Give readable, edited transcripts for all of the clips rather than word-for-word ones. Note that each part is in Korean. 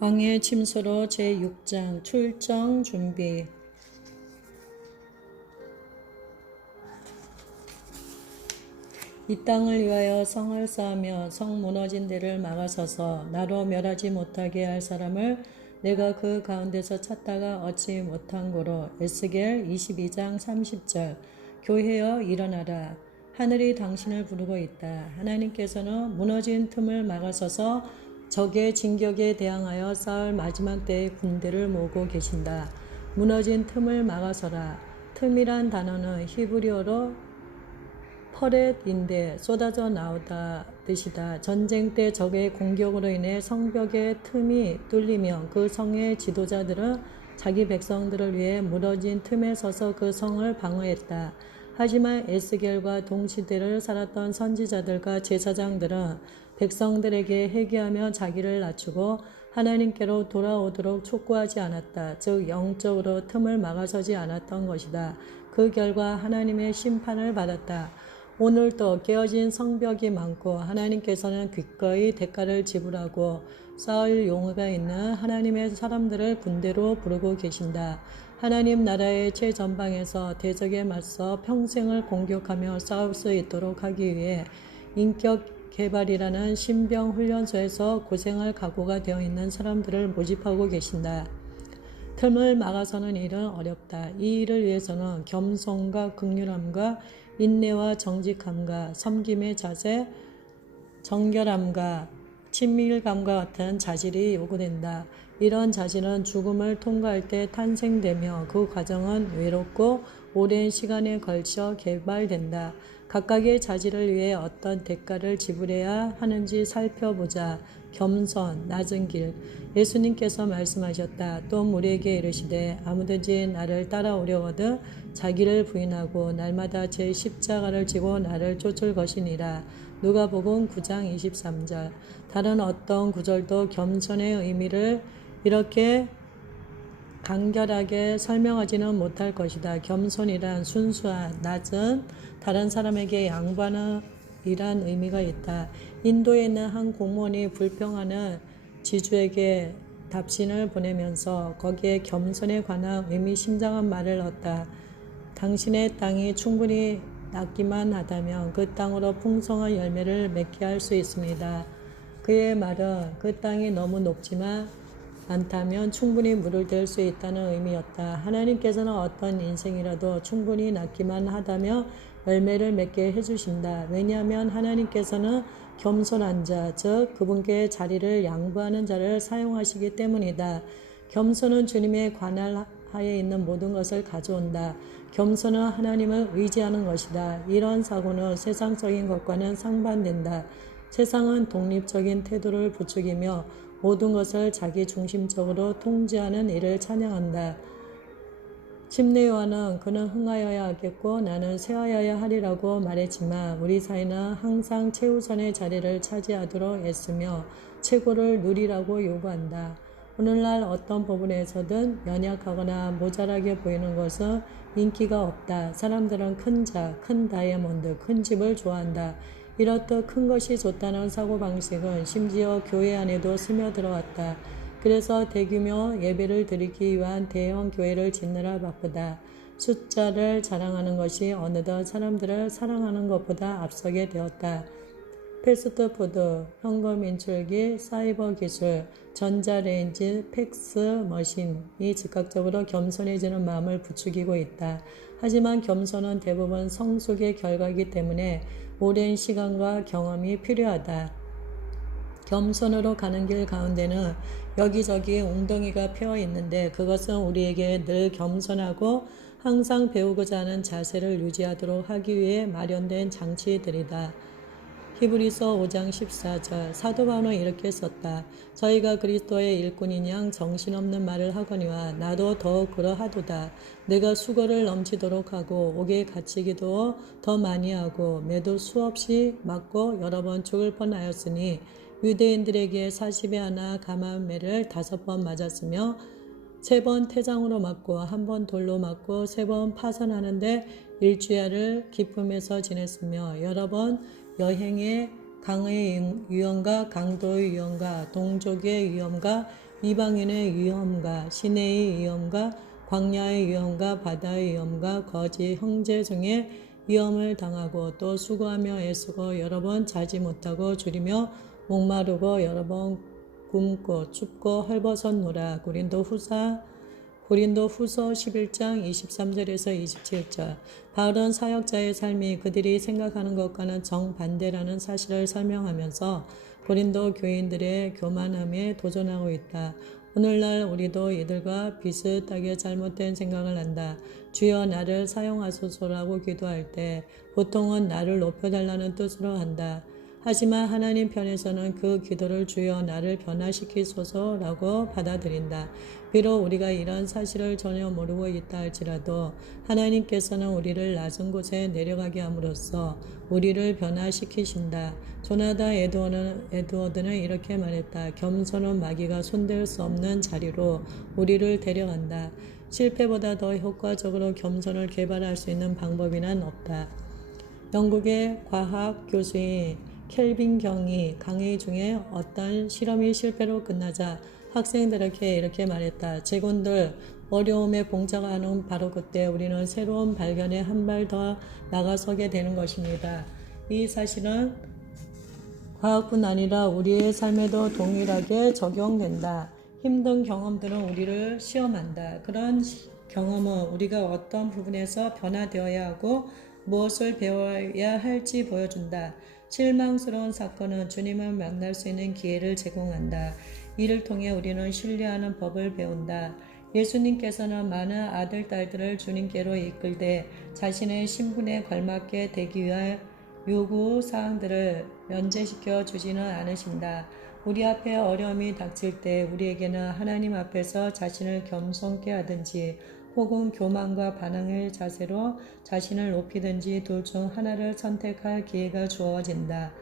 왕의 침수로 제6장 출정 준비. 이 땅을 위하여 성을 쌓으며 성 무너진 데를 막아서서 나로 멸하지 못하게 할 사람을 내가 그 가운데서 찾다가 얻지 못한 고로. 에스겔 22장 30절. 교회여 일어나라. 하늘이 당신을 부르고 있다. 하나님께서는 무너진 틈을 막아서서 적의 진격에 대항하여 싸울 마지막 때의 군대를 모으고 계신다. 무너진 틈을 막아서라. 틈이란 단어는 히브리어로 퍼렛인데 쏟아져 나오다 뜻이다. 전쟁 때 적의 공격으로 인해 성벽의 틈이 뚫리며 그 성의 지도자들은 자기 백성들을 위해 무너진 틈에 서서 그 성을 방어했다. 하지만 에스겔과 동시대를 살았던 선지자들과 제사장들은 백성들에게 회개하며 자기를 낮추고 하나님께로 돌아오도록 촉구하지 않았다. 즉 영적으로 틈을 막아서지 않았던 것이다. 그 결과 하나님의 심판을 받았다. 오늘도 깨어진 성벽이 많고 하나님께서는 기꺼이 대가를 지불하고 싸울 용의가 있는 하나님의 사람들을 군대로 부르고 계신다. 하나님 나라의 최전방에서 대적에 맞서 평생을 공격하며 싸울 수 있도록 하기 위해 인격 개발이라는 신병 훈련소에서 고생할 각오가 되어 있는 사람들을 모집하고 계신다. 틈을 막아서는 일은 어렵다. 이 일을 위해서는 겸손과 긍휼함과 인내와 정직함과 섬김의 자세, 정결함과 친밀감과 같은 자질이 요구된다. 이런 자질은 죽음을 통과할 때 탄생되며 그 과정은 외롭고 오랜 시간에 걸쳐 개발된다. 각각의 자질을 위해 어떤 대가를 지불해야 하는지 살펴보자. 겸손, 낮은 길. 예수님께서 말씀하셨다. 또 우리에게 이르시되 아무든지 나를 따라오려거든 자기를 부인하고 날마다 제 십자가를 지고 나를 쫓을 것이니라. 누가복음 9장 23절. 다른 어떤 구절도 겸손의 의미를 이렇게 간결하게 설명하지는 못할 것이다. 겸손이란 순수한, 낮은, 다른 사람에게 양보하는 이란 의미가 있다. 인도에 있는 한 공무원이 불평하는 지주에게 답신을 보내면서 거기에 겸손에 관한 의미심장한 말을 넣었다. 당신의 땅이 충분히 낮기만 하다면 그 땅으로 풍성한 열매를 맺게 할 수 있습니다. 그의 말은 그 땅이 너무 높지만 않다면 충분히 물을 댈 수 있다는 의미였다. 하나님께서는 어떤 인생이라도 충분히 낮기만 하다면 열매를 맺게 해주신다. 왜냐하면 하나님께서는 겸손한 자, 즉 그분께 자리를 양보하는 자를 사용하시기 때문이다. 겸손은 주님의 관할 하에 있는 모든 것을 가져온다. 겸손은 하나님을 의지하는 것이다. 이런 사고는 세상적인 것과는 상반된다. 세상은 독립적인 태도를 부추기며 모든 것을 자기 중심적으로 통제하는 일을 찬양한다. 침례요한은 그는 흥하여야 하겠고 나는 쇠하여야 하리라고 말했지만 우리 사회는 항상 최우선의 자리를 차지하도록 애쓰며 최고를 누리라고 요구한다. 오늘날 어떤 부분에서든 연약하거나 모자라게 보이는 것은 인기가 없다. 사람들은 큰 자, 큰 다이아몬드, 큰 집을 좋아한다. 이렇듯 큰 것이 좋다는 사고방식은 심지어 교회 안에도 스며들어왔다. 그래서 대규모 예배를 드리기 위한 대형 교회를 짓느라 바쁘다. 숫자를 자랑하는 것이 어느덧 사람들을 사랑하는 것보다 앞서게 되었다. 패스트푸드, 현금 인출기, 사이버 기술, 전자레인지, 팩스 머신이 즉각적으로 겸손해지는 마음을 부추기고 있다. 하지만 겸손은 대부분 성숙의 결과이기 때문에 오랜 시간과 경험이 필요하다. 겸손으로 가는 길 가운데는 여기저기 웅덩이가 패어 있는데 그것은 우리에게 늘 겸손하고 항상 배우고자 하는 자세를 유지하도록 하기 위해 마련된 장치들이다. 히브리서 5장 14절. 사도 바울은 이렇게 썼다. 저희가 그리스도의 일꾼인 양 정신없는 말을 하거니와 나도 더욱 그러하도다. 내가 수고를 넘치도록 하고 옥에 갇히기도 더 많이 하고 매도 수없이 맞고 여러 번 죽을 뻔하였으니 유대인들에게 40에 하나 감암매를 5번 맞았으며 3번 태장으로 맞고 1번 돌로 맞고 3번 파선하는데 일주야를 기쁨에서 지냈으며 여러 번 여행에 강의 위험과 강도의 위험과 동족의 위험과 이방인의 위험과 시내의 위험과 광야의 위험과 바다의 위험과 거지 형제 중에 위험을 당하고 또 수고하며 애쓰고 여러 번 자지 못하고 줄이며 목마르고 여러 번 굶고 춥고 헐벗었노라. 고린도 후서 11장 23절에서 27절. 바울은 사역자의 삶이 그들이 생각하는 것과는 정반대라는 사실을 설명하면서 고린도 교인들의 교만함에 도전하고 있다. 오늘날 우리도 이들과 비슷하게 잘못된 생각을 한다. 주여 나를 사용하소서라고 기도할 때 보통은 나를 높여달라는 뜻으로 한다. 하지만 하나님 편에서는 그 기도를 주여 나를 변화시키소서라고 받아들인다. 비록 우리가 이런 사실을 전혀 모르고 있다 할지라도 하나님께서는 우리를 낮은 곳에 내려가게 함으로써 우리를 변화시키신다. 조나단 에드워드는 이렇게 말했다. 겸손은 마귀가 손댈 수 없는 자리로 우리를 데려간다. 실패보다 더 효과적으로 겸손을 개발할 수 있는 방법이란 없다. 영국의 과학 교수인 켈빈 경이 강의 중에 어떤 실험이 실패로 끝나자 학생들에게 이렇게 말했다. 제군들 어려움에 봉착하는 바로 그때 우리는 새로운 발견에 한 발 더 나가서게 되는 것입니다. 이 사실은 과학뿐 아니라 우리의 삶에도 동일하게 적용된다. 힘든 경험들은 우리를 시험한다. 그런 경험은 우리가 어떤 부분에서 변화되어야 하고 무엇을 배워야 할지 보여준다. 실망스러운 사건은 주님을 만날 수 있는 기회를 제공한다. 이를 통해 우리는 신뢰하는 법을 배운다. 예수님께서는 많은 아들, 딸들을 주님께로 이끌되 자신의 신분에 걸맞게 되기 위한 요구사항들을 면제시켜 주지는 않으신다. 우리 앞에 어려움이 닥칠 때 우리에게는 하나님 앞에서 자신을 겸손케 하든지 혹은 교만과 반항의 자세로 자신을 높이든지 둘 중 하나를 선택할 기회가 주어진다.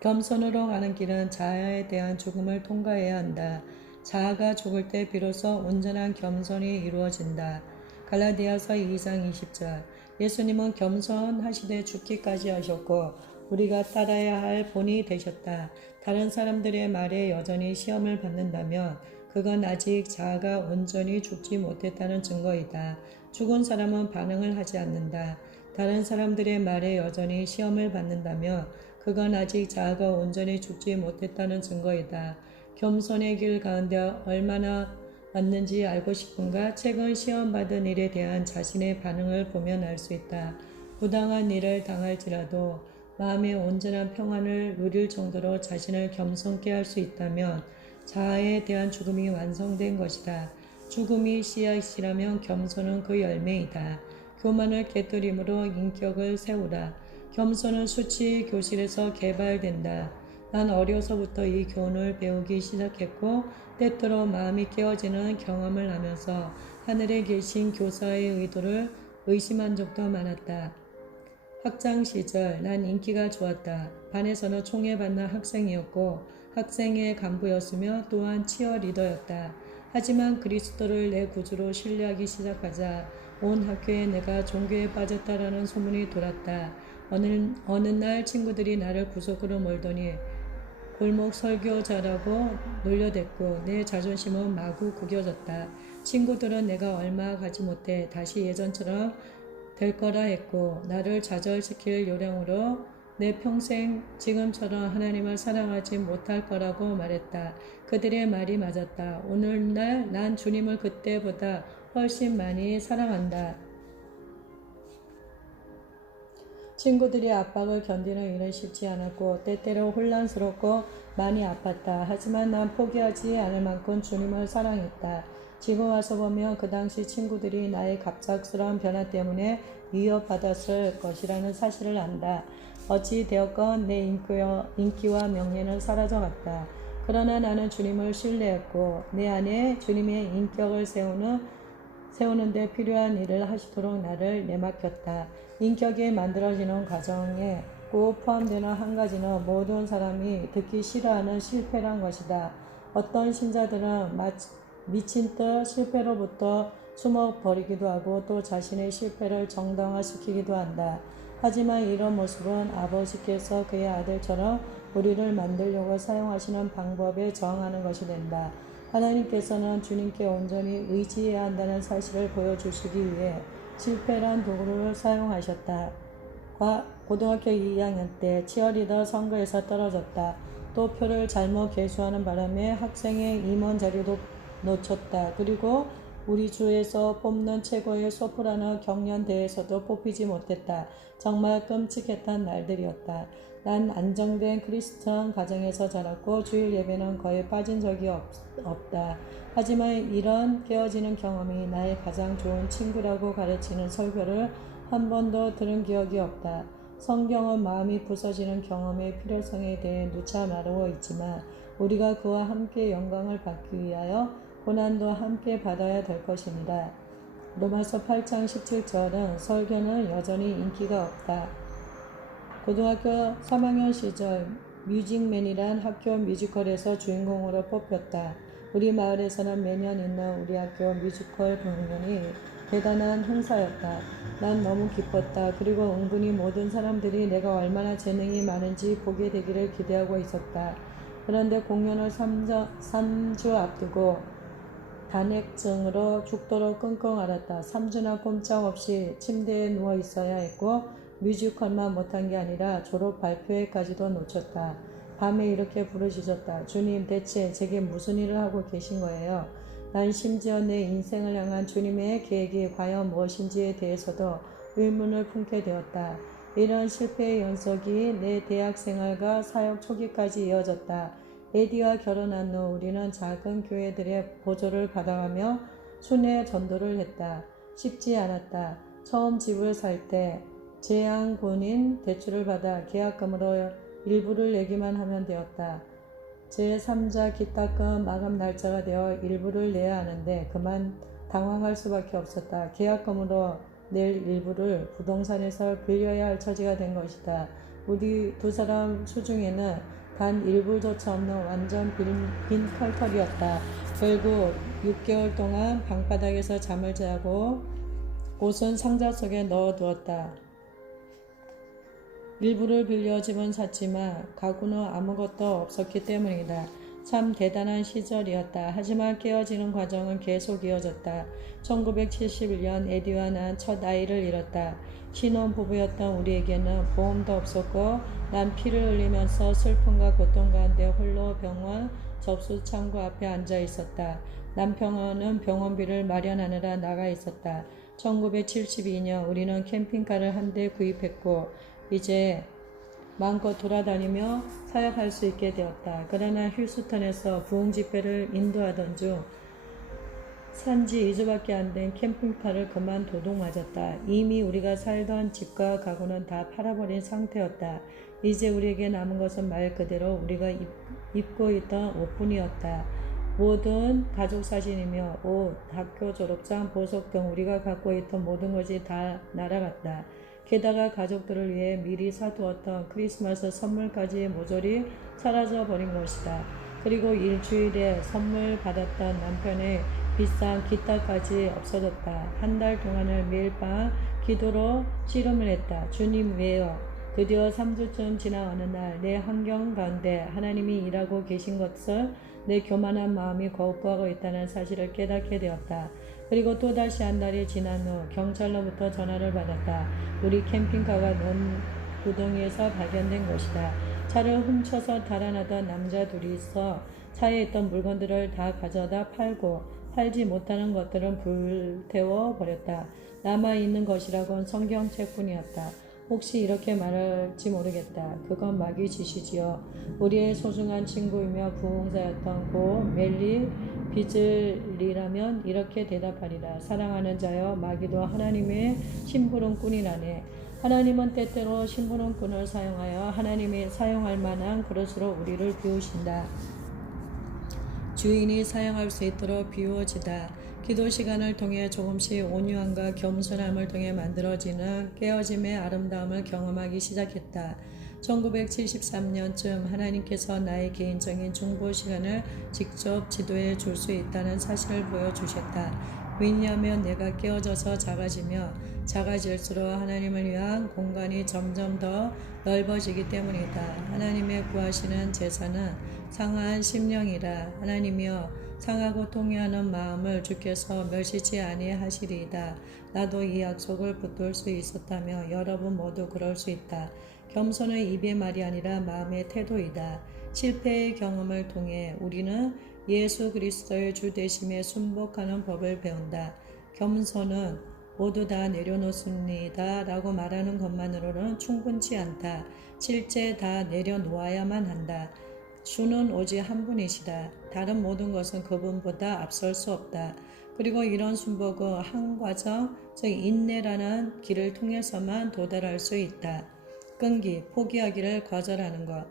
겸손으로 가는 길은 자아에 대한 죽음을 통과해야 한다. 자아가 죽을 때 비로소 온전한 겸손이 이루어진다. 갈라디아서 2장 20절. 예수님은 겸손하시되 죽기까지 하셨고 우리가 따라야 할 본이 되셨다. 다른 사람들의 말에 여전히 시험을 받는다면 그건 아직 자아가 온전히 죽지 못했다는 증거이다. 죽은 사람은 반응을 하지 않는다. 다른 사람들의 말에 여전히 시험을 받는다면 그건 아직 자아가 온전히 죽지 못했다는 증거이다. 겸손의 길 가운데 얼마나 맞는지 알고 싶은가? 최근 시험받은 일에 대한 자신의 반응을 보면 알 수 있다. 부당한 일을 당할지라도 마음의 온전한 평안을 누릴 정도로 자신을 겸손케 할 수 있다면 자아에 대한 죽음이 완성된 것이다. 죽음이 씨앗이라면 겸손은 그 열매이다. 교만을 깨뜨림으로 인격을 세우라. 겸손은 수치 교실에서 개발된다. 난 어려서부터 이 교훈을 배우기 시작했고 때때로 마음이 깨어지는 경험을 하면서 하늘에 계신 교사의 의도를 의심한 적도 많았다. 학창 시절 난 인기가 좋았다. 반에서는 총애받는 학생이었고 학생의 간부였으며 또한 치어리더였다. 하지만 그리스도를 내 구주로 신뢰하기 시작하자 온 학교에 내가 종교에 빠졌다라는 소문이 돌았다. 어느 날 친구들이 나를 구석으로 몰더니 골목 설교자라고 놀려댔고 내 자존심은 마구 구겨졌다. 친구들은 내가 얼마 가지 못해 다시 예전처럼 될 거라 했고 나를 좌절시킬 요령으로 내 평생 지금처럼 하나님을 사랑하지 못할 거라고 말했다. 그들의 말이 맞았다. 오늘날 난 주님을 그때보다 훨씬 많이 사랑한다. 친구들의 압박을 견디는 일은 쉽지 않았고 때때로 혼란스럽고 많이 아팠다. 하지만 난 포기하지 않을 만큼 주님을 사랑했다. 지금 와서 보면 그 당시 친구들이 나의 갑작스러운 변화 때문에 위협받았을 것이라는 사실을 안다. 어찌 되었건 내 인기와 명예는 사라져갔다. 그러나 나는 주님을 신뢰했고 내 안에 주님의 인격을 세우는 데 필요한 일을 하시도록 나를 내맡겼다. 인격이 만들어지는 과정에 꼭 포함되는 한 가지는 모든 사람이 듣기 싫어하는 실패란 것이다. 어떤 신자들은 미친 듯 실패로부터 숨어버리기도 하고 또 자신의 실패를 정당화시키기도 한다. 하지만 이런 모습은 아버지께서 그의 아들처럼 우리를 만들려고 사용하시는 방법에 저항하는 것이 된다. 하나님께서는 주님께 온전히 의지해야 한다는 사실을 보여주시기 위해 실패란 도구를 사용하셨다. 고등학교 2학년 때 치어리더 선거에서 떨어졌다. 또 표를 잘못 개수하는 바람에 학생의 임원 자리도 놓쳤다. 그리고 우리 주에서 뽑는 최고의 소프라노 경연대회에서도 뽑히지 못했다. 정말 끔찍했던 날들이었다. 난 안정된 크리스천 가정에서 자랐고 주일 예배는 거의 빠진 적이 없다. 하지만 이런 깨어지는 경험이 나의 가장 좋은 친구라고 가르치는 설교를 한 번도 들은 기억이 없다. 성경은 마음이 부서지는 경험의 필요성에 대해 누차 말하고 있지만 우리가 그와 함께 영광을 받기 위하여 고난도 함께 받아야 될 것입니다. 로마서 8장 17절은 설교는 여전히 인기가 없다. 고등학교 3학년 시절 뮤직맨이란 학교 뮤지컬에서 주인공으로 뽑혔다. 우리 마을에서는 매년 있는 우리 학교 뮤지컬 공연이 대단한 행사였다. 난 너무 기뻤다. 그리고 은근히 모든 사람들이 내가 얼마나 재능이 많은지 보게 되기를 기대하고 있었다. 그런데 공연을 3주 앞두고 단액증으로 죽도록 끙끙 앓았다. 3주나 꼼짝없이 침대에 누워 있어야 했고 뮤지컬만 못한 게 아니라 졸업 발표회까지도 놓쳤다. 밤에 이렇게 부르짖었다. 주님, 대체 제게 무슨 일을 하고 계신 거예요? 난 심지어 내 인생을 향한 주님의 계획이 과연 무엇인지에 대해서도 의문을 품게 되었다. 이런 실패의 연속이 내 대학 생활과 사역 초기까지 이어졌다. 에디와 결혼한 후 우리는 작은 교회들의 보조를 받아가며 순회 전도를 했다. 쉽지 않았다. 처음 집을 살 때 재앙군인 대출을 받아 계약금으로 일부를 내기만 하면 되었다. 제3자 기타금 마감 날짜가 되어 일부를 내야 하는데 그만 당황할 수밖에 없었다. 계약금으로 낼 일부를 부동산에서 빌려야 할 처지가 된 것이다. 우리 두 사람 수중에는 단 일불조차 없는 완전 빈 털털이었다. 결국 6개월 동안 방바닥에서 잠을 자고 옷은 상자 속에 넣어두었다. 일부를 빌려 집은 샀지만 가구는 아무것도 없었기 때문이다. 참 대단한 시절이었다. 하지만 깨어지는 과정은 계속 이어졌다. 1971년 에디와 난 첫 아이를 잃었다. 신혼부부였던 우리에게는 보험도 없었고 난 피를 흘리면서 슬픔과 고통 가운데 홀로 병원 접수 창구 앞에 앉아 있었다. 남편은 병원비를 마련하느라 나가 있었다. 1972년 우리는 캠핑카를 한 대 구입했고 이제 마음껏 돌아다니며 사역할 수 있게 되었다. 그러나 휴스턴에서 부흥 집회를 인도하던 중 산지 2주밖에 안 된 캠핑카를 그만 도둑 맞았다. 이미 우리가 살던 집과 가구는 다 팔아버린 상태였다. 이제 우리에게 남은 것은 말 그대로 우리가 입고 있던 옷뿐이었다. 모든 가족 사진이며 옷, 학교 졸업장, 보석 등 우리가 갖고 있던 모든 것이 다 날아갔다. 게다가 가족들을 위해 미리 사두었던 크리스마스 선물까지 모조리 사라져버린 것이다. 그리고 일주일에 선물 받았던 남편의 비싼 기타까지 없어졌다. 한 달 동안을 매일 밤 기도로 씨름을 했다. 주님 왜요? 드디어 3주쯤 지나 어느 날 내 환경 가운데 하나님이 일하고 계신 것을 내 교만한 마음이 거부하고 있다는 사실을 깨닫게 되었다. 그리고 또다시 한 달이 지난 후 경찰로부터 전화를 받았다. 우리 캠핑카가 논구덩이에서 발견된 것이다. 차를 훔쳐서 달아나던 남자 둘이 있어 차에 있던 물건들을 다 가져다 팔고 팔지 못하는 것들은 불태워 버렸다. 남아있는 것이라곤 성경책뿐이었다. 혹시 이렇게 말할지 모르겠다. 그건 마귀 짓이지요. 우리의 소중한 친구이며 부흥사였던 고 멜리 비즐리라면 이렇게 대답하리라. 사랑하는 자여, 마귀도 하나님의 심부름꾼이라네. 하나님은 때때로 심부름꾼을 사용하여 하나님이 사용할 만한 그릇으로 우리를 비우신다. 주인이 사용할 수 있도록 비우어지다. 기도 시간을 통해 조금씩 온유함과 겸손함을 통해 만들어지는 깨어짐의 아름다움을 경험하기 시작했다. 1973년쯤 하나님께서 나의 개인적인 중보 시간을 직접 지도해 줄 수 있다는 사실을 보여주셨다. 왜냐하면 내가 깨어져서 작아지며 작아질수록 하나님을 위한 공간이 점점 더 넓어지기 때문이다. 하나님의 구하시는 제사는 상한 심령이라. 하나님이여 상하고 통회하는 마음을 주께서 멸시치 아니하시리이다. 나도 이 약속을 붙들 수 있었다며 여러분 모두 그럴 수 있다. 겸손은 입의 말이 아니라 마음의 태도이다. 실패의 경험을 통해 우리는 예수 그리스도의 주 되심에 순복하는 법을 배운다. 겸손은 모두 다 내려놓습니다 라고 말하는 것만으로는 충분치 않다. 실제 다 내려놓아야만 한다. 주는 오직 한 분이시다. 다른 모든 것은 그분보다 앞설 수 없다. 그리고 이런 순복은 한 과정, 즉 인내라는 길을 통해서만 도달할 수 있다. 끈기, 포기하기를 거절하는 것.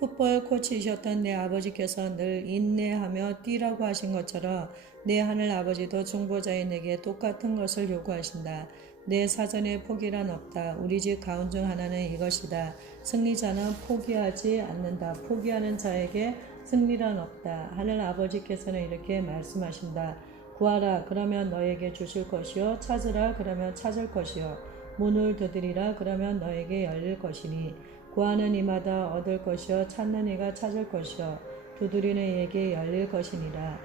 풋볼 코치이셨던 내 아버지께서 늘 인내하며 뛰라고 하신 것처럼 내 하늘 아버지도 중보자인 내게 똑같은 것을 요구하신다. 내 사전에 포기란 없다. 우리 집 가운 중 하나는 이것이다. 승리자는 포기하지 않는다. 포기하는 자에게 승리란 없다. 하늘 아버지께서는 이렇게 말씀하신다. 구하라 그러면 너에게 주실 것이요 찾으라 그러면 찾을 것이요 문을 두드리라 그러면 너에게 열릴 것이니 구하는 이마다 얻을 것이요 찾는 이가 찾을 것이요 두드리는 이에게 열릴 것이니라.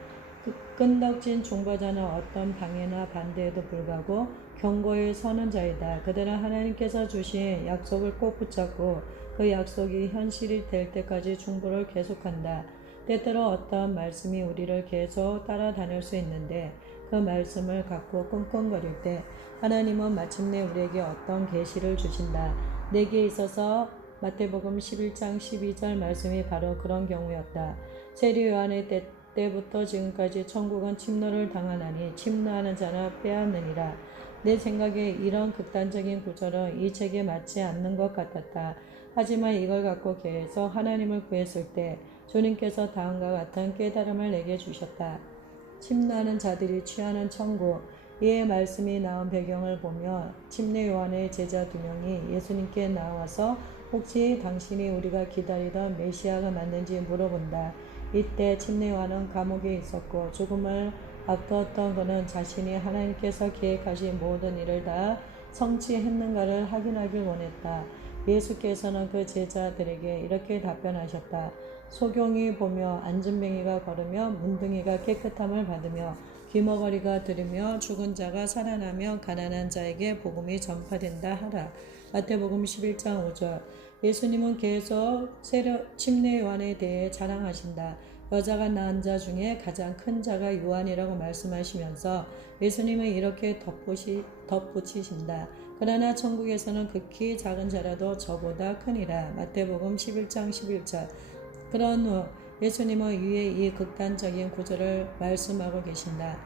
끈덕진 중보자는 어떤 방해나 반대에도 불구하고 경고에 서는 자이다. 그들은 하나님께서 주신 약속을 꼭 붙잡고 그 약속이 현실이 될 때까지 중보를 계속한다. 때때로 어떤 말씀이 우리를 계속 따라다닐 수 있는데 그 말씀을 갖고 끙끙거릴 때 하나님은 마침내 우리에게 어떤 계시를 주신다. 내게 있어서 마태복음 11장 12절 말씀이 바로 그런 경우였다. 세리 요한의 때부터 지금까지 천국은 침노를 당하나니 침노하는 자는 빼앗느니라. 내 생각에 이런 극단적인 구절은 이 책에 맞지 않는 것 같았다. 하지만 이걸 갖고 계속 하나님을 구했을 때 주님께서 다음과 같은 깨달음을 내게 주셨다. 침노하는 자들이 취하는 천국. 이의 말씀이 나온 배경을 보며 침례 요한의 제자 2명이 예수님께 나와서 혹시 당신이 우리가 기다리던 메시아가 맞는지 물어본다. 이때 침례 요한은 감옥에 있었고 죽음을 앞두었던 그는 자신이 하나님께서 계획하신 모든 일을 다 성취했는가를 확인하길 원했다. 예수께서는 그 제자들에게 이렇게 답변하셨다. 소경이 보며 안진뱅이가 걸으며 문둥이가 깨끗함을 받으며 귀머거리가 들으며 죽은 자가 살아나며 가난한 자에게 복음이 전파된다 하라. 마태복음 11장 5절. 예수님은 계속 침례 요한에 대해 자랑하신다. 여자가 낳은 자 중에 가장 큰 자가 요한이라고 말씀하시면서 예수님은 이렇게 덧붙이신다. 그러나 천국에서는 극히 작은 자라도 저보다 크니라. 마태복음 11장 11절. 그런 후 예수님은 위에 이 극단적인 구절을 말씀하고 계신다.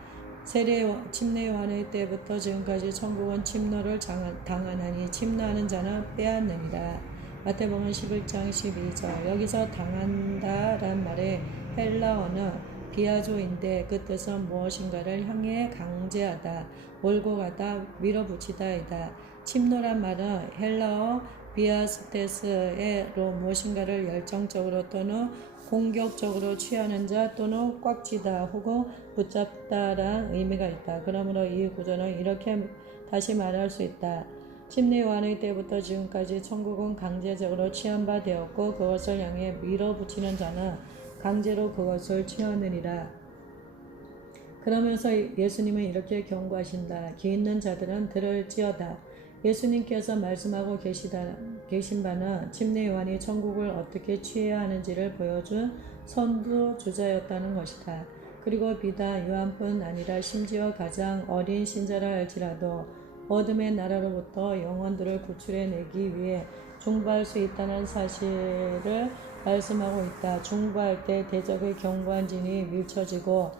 침례 요한의 때부터 지금까지 천국은 침노를 당하나니 침노하는 자는 빼앗느니라. 마태복음 11장 12절. 여기서 당한다란 말의 헬라어는 비아조인데 그 뜻은 무엇인가를 향해 강제하다, 몰고 가다, 밀어붙이다이다. 침노란 말은 헬라어 비아스테스에로 무엇인가를 열정적으로 또는 공격적으로 취하는 자 또는 꽉 쥐다 혹은 붙잡다란 의미가 있다. 그러므로 이 구절은 이렇게 다시 말할 수 있다. 침례 요한의 때부터 지금까지 천국은 강제적으로 취한 바 되었고 그것을 향해 밀어붙이는 자는 강제로 그것을 취하느니라. 그러면서 예수님은 이렇게 경고하신다. 귀 있는 자들은 들을지어다. 예수님께서 말씀하고 계신 바는 침례 요한이 천국을 어떻게 취해야 하는지를 보여준 선두주자였다는 것이다. 그리고 비단 요한뿐 아니라 심지어 가장 어린 신자라 할지라도 어둠의 나라로부터 영혼들을 구출해내기 위해 중보할 수 있다는 사실을 말씀하고 있다. 중보할 때 대적의 견고한 진이 밀쳐지고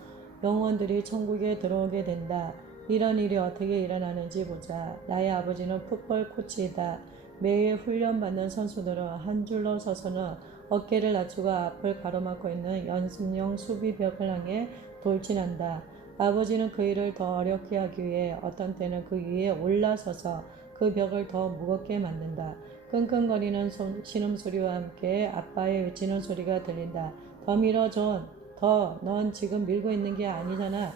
영혼들이 천국에 들어오게 된다. 이런 일이 어떻게 일어나는지 보자. 나의 아버지는 풋볼 코치이다. 매일 훈련받는 선수들은 한 줄로 서서는 어깨를 낮추고 앞을 가로막고 있는 연습용 수비벽을 향해 돌진한다. 아버지는 그 일을 더 어렵게 하기 위해 어떤 때는 그 위에 올라서서 그 벽을 더 무겁게 만든다. 끙끙거리는 신음소리와 함께 아빠의 외치는 소리가 들린다. 더 밀어 존. 더. 넌 지금 밀고 있는 게 아니잖아.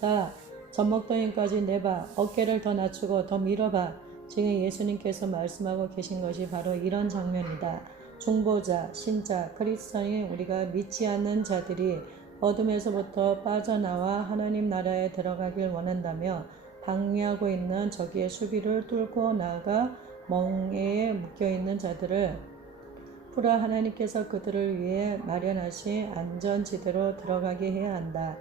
자, 젖먹더니까지 내봐. 어깨를 더 낮추고 더 밀어봐. 지금 예수님께서 말씀하고 계신 것이 바로 이런 장면이다. 중보자, 신자, 크리스천인 우리가 믿지 않는 자들이 어둠에서부터 빠져나와 하나님 나라에 들어가길 원한다며 방해하고 있는 적의 수비를 뚫고 나아가 멍에에 묶여있는 자들을 풀어 하나님께서 그들을 위해 마련하신 안전지대로 들어가게 해야 한다.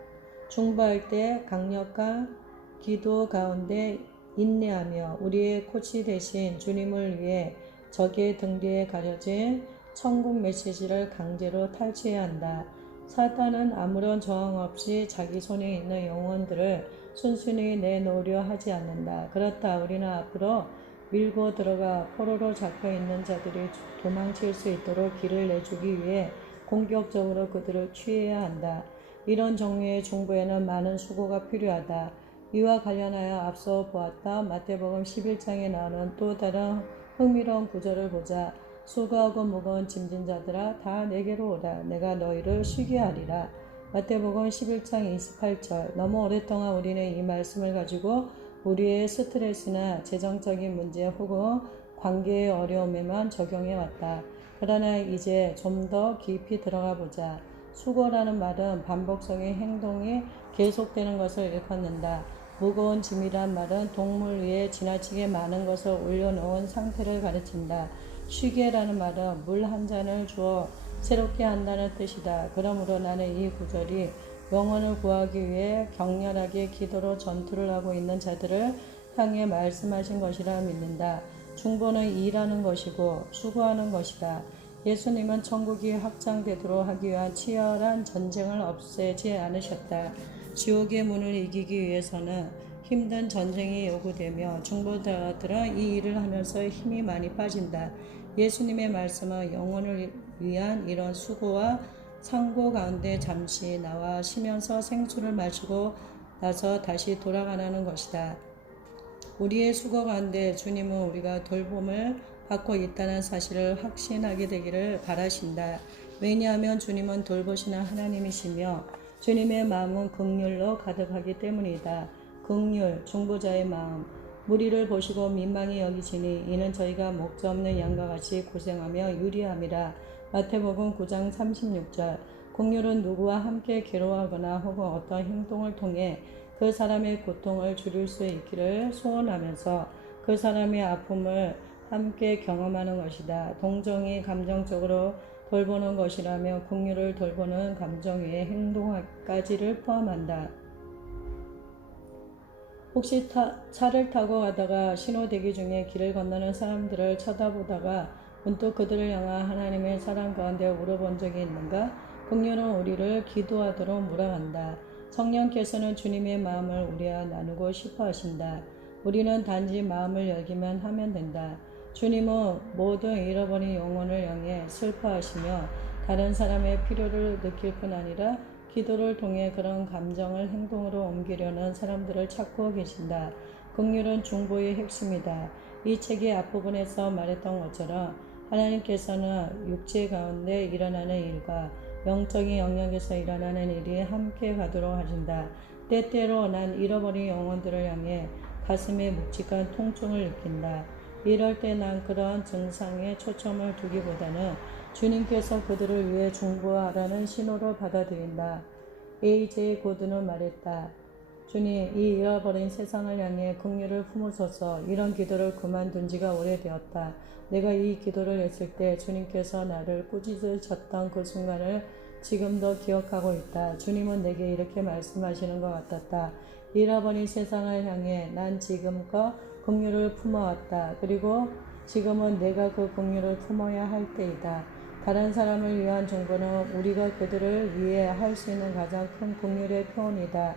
중보할 때 강력한 기도 가운데 인내하며 우리의 코치 대신 주님을 위해 적의 등 뒤에 가려진 천국 메시지를 강제로 탈취해야 한다. 사탄은 아무런 저항 없이 자기 손에 있는 영혼들을 순순히 내놓으려 하지 않는다. 그렇다. 우리는 앞으로 밀고 들어가 포로로 잡혀있는 자들이 도망칠 수 있도록 길을 내주기 위해 공격적으로 그들을 취해야 한다. 이런 종류의 중보에는 많은 수고가 필요하다. 이와 관련하여 앞서 보았다. 마태복음 11장에 나오는 또 다른 흥미로운 구절을 보자. 수고하고 무거운 짐진 자들아 다 내게로 오라. 내가 너희를 쉬게 하리라. 마태복음 11장 28절. 너무 오랫동안 우리는 이 말씀을 가지고 우리의 스트레스나 재정적인 문제 혹은 관계의 어려움에만 적용해 왔다. 그러나 이제 좀 더 깊이 들어가 보자. 수고라는 말은 반복성의 행동이 계속되는 것을 일컫는다. 무거운 짐이란 말은 동물 위에 지나치게 많은 것을 올려놓은 상태를 가르친다. 쉬게라는 말은 물 한 잔을 주어 새롭게 한다는 뜻이다. 그러므로 나는 이 구절이 영혼을 구하기 위해 격렬하게 기도로 전투를 하고 있는 자들을 향해 말씀하신 것이라 믿는다. 중보는 일하는 것이고 수고하는 것이다. 예수님은 천국이 확장되도록 하기 위한 치열한 전쟁을 없애지 않으셨다. 지옥의 문을 이기기 위해서는 힘든 전쟁이 요구되며 중보자들은 이 일을 하면서 힘이 많이 빠진다. 예수님의 말씀은 영혼을 위한 이런 수고와 상고 가운데 잠시 나와 쉬면서 생수를 마시고 나서 다시 돌아가라는 것이다. 우리의 수고 가운데 주님은 우리가 돌봄을 받고 있다는 사실을 확신하게 되기를 바라신다. 왜냐하면 주님은 돌보시는 하나님이시며 주님의 마음은 긍휼로 가득하기 때문이다. 긍휼, 중보자의 마음. 무리를 보시고 민망히 여기시니 이는 저희가 목자 없는 양과 같이 고생하며 유리함이라. 마태복음 9장 36절. 긍휼은 누구와 함께 괴로워하거나 혹은 어떤 행동을 통해 그 사람의 고통을 줄일 수 있기를 소원하면서 그 사람의 아픔을 함께 경험하는 것이다. 동정이 감정적으로 돌보는 것이라며 긍휼을 돌보는 감정 위에 행동까지를 포함한다. 혹시 차를 타고 가다가 신호대기 중에 길을 건너는 사람들을 쳐다보다가 문득 그들을 향한 하나님의 사랑 가운데 울어본 적이 있는가? 긍휼은 우리를 기도하도록 몰아간다. 성령께서는 주님의 마음을 우리와 나누고 싶어 하신다. 우리는 단지 마음을 열기만 하면 된다. 주님은 모든 잃어버린 영혼을 향해 슬퍼하시며 다른 사람의 필요를 느낄 뿐 아니라 기도를 통해 그런 감정을 행동으로 옮기려는 사람들을 찾고 계신다. 긍휼은 중보의 핵심이다. 이 책의 앞부분에서 말했던 것처럼 하나님께서는 육체 가운데 일어나는 일과 영적인 영역에서 일어나는 일이 함께 가도록 하신다. 때때로 난 잃어버린 영혼들을 향해 가슴에 묵직한 통증을 느낀다. 이럴 때 난 그러한 증상에 초점을 두기보다는 주님께서 그들을 위해 중보하라는 신호로 받아들인다. A.J. 고든은 말했다. 주님, 이 잃어버린 세상을 향해 긍휼을 품으소서. 이런 기도를 그만둔 지가 오래되었다. 내가 이 기도를 했을 때 주님께서 나를 꾸짖으셨던 그 순간을 지금도 기억하고 있다. 주님은 내게 이렇게 말씀하시는 것 같았다. 잃어버린 세상을 향해 난 지금껏 긍휼을 품어왔다. 그리고 지금은 내가 그 긍휼을 품어야 할 때이다. 다른 사람을 위한 중보는 우리가 그들을 위해 할 수 있는 가장 큰 긍휼의 표현이다.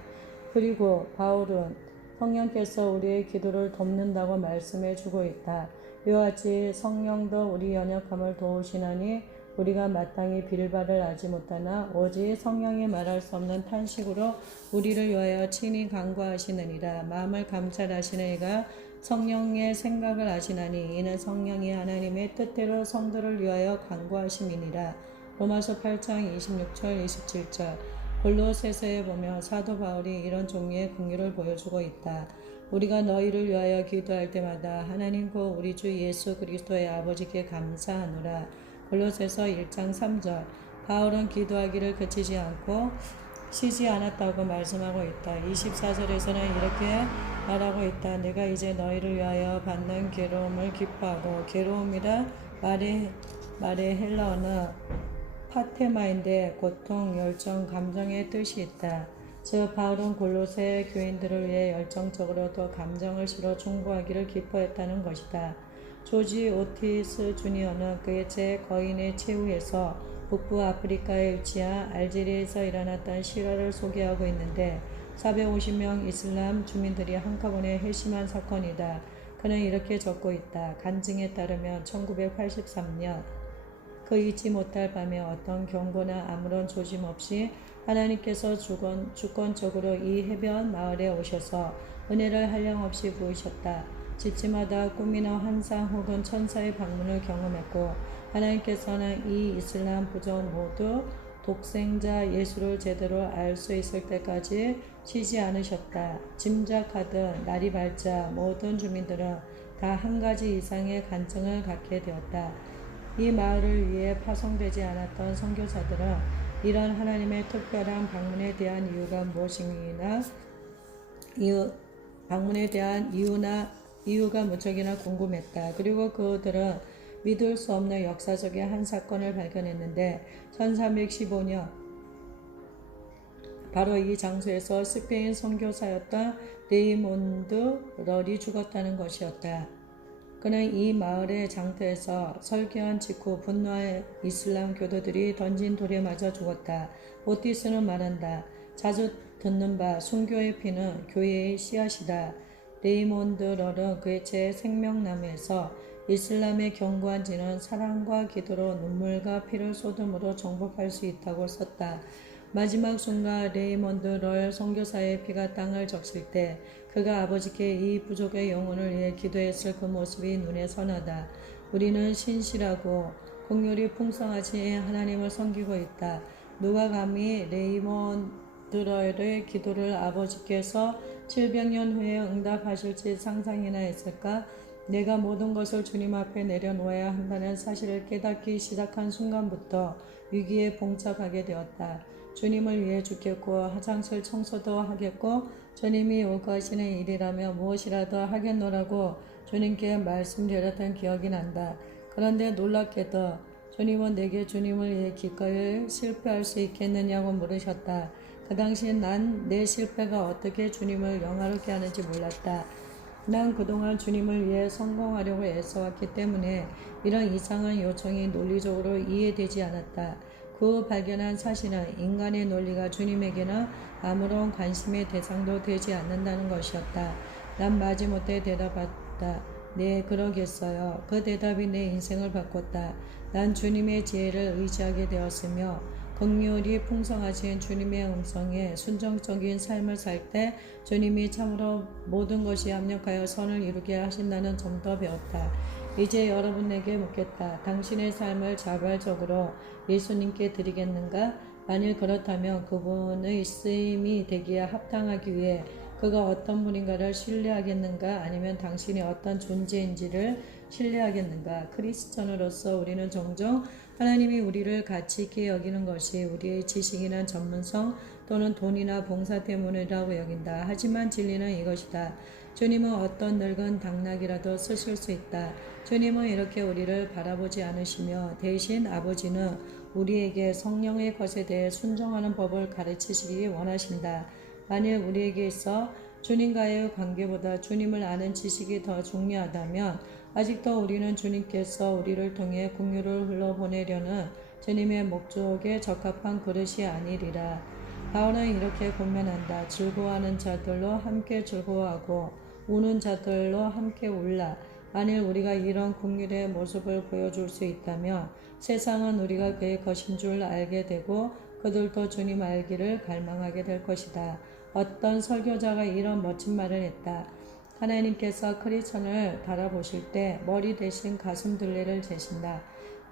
그리고 바울은 성령께서 우리의 기도를 돕는다고 말씀해 주고 있다. 이와 같이 성령도 우리 연약함을 도우시나니 우리가 마땅히 빌 바를 알지 못하나 오직 성령이 말할 수 없는 탄식으로 우리를 위하여 친히 간구하시느니라. 마음을 감찰하시는 이가 성령의 생각을 아시나니 이는 성령이 하나님의 뜻대로 성도를 위하여 간구하심이니라. 로마서 8장 26절 27절. 골로새서에 보면 사도 바울이 이런 종류의 긍휼을 보여주고 있다. 우리가 너희를 위하여 기도할 때마다 하나님 곧 우리 주 예수 그리스도의 아버지께 감사하노라. 골로새서 1장 3절. 바울은 기도하기를 그치지 않고 쉬지 않았다고 말씀하고 있다. 24절에서는 이렇게 말하고 있다. 내가 이제 너희를 위하여 받는 괴로움을 기뻐하고, 괴로움이라 말의 헬라어는 파테마인데 고통, 열정, 감정의 뜻이 있다. 즉 바울은 골로새 교인들을 위해 열정적으로 또 감정을 실어 충고하기를 기뻐했다는 것이다. 조지 오티스 주니어는 그의 제 거인의 최후에서 북부 아프리카에 위치한 알제리에서 일어났던 실화를 소개하고 있는데 450명 이슬람 주민들이 한꺼번에 회심한 사건이다. 그는 이렇게 적고 있다. 간증에 따르면 1983년 그 잊지 못할 밤에 어떤 경고나 아무런 조짐 없이 하나님께서 주권적으로 이 해변 마을에 오셔서 은혜를 한량없이 부으셨다. 집집마다 꿈이나 환상 혹은 천사의 방문을 경험했고, 하나님께서는 이 이슬람 부족 모두 독생자 예수를 제대로 알 수 있을 때까지 쉬지 않으셨다. 짐작하듯 날이 밝자 모든 주민들은 다 한 가지 이상의 간증을 갖게 되었다. 이 마을을 위해 파송되지 않았던 선교사들은 이런 하나님의 특별한 방문에 대한 이유가 무엇이나 방문에 대한 이유가 무척이나 궁금했다. 그리고 그들은 믿을 수 없는 역사적인 한 사건을 발견했는데 1315년 바로 이 장소에서 스페인 선교사였던 레이몬드 럴이 죽었다는 것이었다. 그는 이 마을의 장터에서 설교한 직후 분노한 이슬람 교도들이 던진 돌에 맞아 죽었다. 오티스는 말한다. 자주 듣는 바 순교의 피는 교회의 씨앗이다. 레이몬드 럴은 그의 제 생명나무에서 이슬람의 견고한 진은 사랑과 기도로 눈물과 피를 쏟음으로 정복할 수 있다고 썼다. 마지막 순간 레이몬드 럴 선교사의 피가 땅을 적실 때 그가 아버지께 이 부족의 영혼을 위해 기도했을 그 모습이 눈에 선하다. 우리는 신실하고 긍휼이 풍성하신 하나님을 섬기고 있다. 누가 감히 레이몬드 럴의 기도를 아버지께서 700년 후에 응답하실지 상상이나 했을까? 내가 모든 것을 주님 앞에 내려놓아야 한다는 사실을 깨닫기 시작한 순간부터 위기에 봉착하게 되었다. 주님을 위해 죽겠고 화장실 청소도 하겠고 주님이 요구하시는 일이라며 무엇이라도 하겠노라고 주님께 말씀드렸던 기억이 난다. 그런데 놀랍게도 주님은 내게 주님을 위해 기꺼이 실패할 수 있겠느냐고 물으셨다. 그 당시 난 내 실패가 어떻게 주님을 영화롭게 하는지 몰랐다. 난 그동안 주님을 위해 성공하려고 애써왔기 때문에 이런 이상한 요청이 논리적으로 이해되지 않았다. 그 발견한 사실은 인간의 논리가 주님에게는 아무런 관심의 대상도 되지 않는다는 것이었다. 난 마지못해 대답했다. 네, 그러겠어요. 그 대답이 내 인생을 바꿨다. 난 주님의 지혜를 의지하게 되었으며 긍휼이 풍성하신 주님의 음성에 순종적인 삶을 살 때 주님이 참으로 모든 것이 합력하여 선을 이루게 하신다는 점도 배웠다. 이제 여러분에게 묻겠다. 당신의 삶을 자발적으로 예수님께 드리겠는가? 만일 그렇다면 그분의 쓰임이 되기에 합당하기 위해 그가 어떤 분인가를 신뢰하겠는가? 아니면 당신이 어떤 존재인지를 신뢰하겠는가? 크리스천으로서 우리는 종종 하나님이 우리를 가치 있게 여기는 것이 우리의 지식이나 전문성 또는 돈이나 봉사 때문이라고 여긴다. 하지만 진리는 이것이다. 주님은 어떤 늙은 당나귀라도 쓰실 수 있다. 주님은 이렇게 우리를 바라보지 않으시며 대신 아버지는 우리에게 성령의 것에 대해 순종하는 법을 가르치시기 원하신다. 만일 우리에게 있어 주님과의 관계보다 주님을 아는 지식이 더 중요하다면 아직도 우리는 주님께서 우리를 통해 긍휼을 흘러보내려는 주님의 목적에 적합한 그릇이 아니리라. 바울은 이렇게 권면한다. 즐거워하는 자들로 함께 즐거워하고 우는 자들로 함께 울라. 만일 우리가 이런 긍휼의 모습을 보여줄 수 있다면 세상은 우리가 그의 것인 줄 알게 되고 그들도 주님 알기를 갈망하게 될 것이다. 어떤 설교자가 이런 멋진 말을 했다. 하나님께서 크리스천을 바라보실 때 머리 대신 가슴 둘레를 재신다.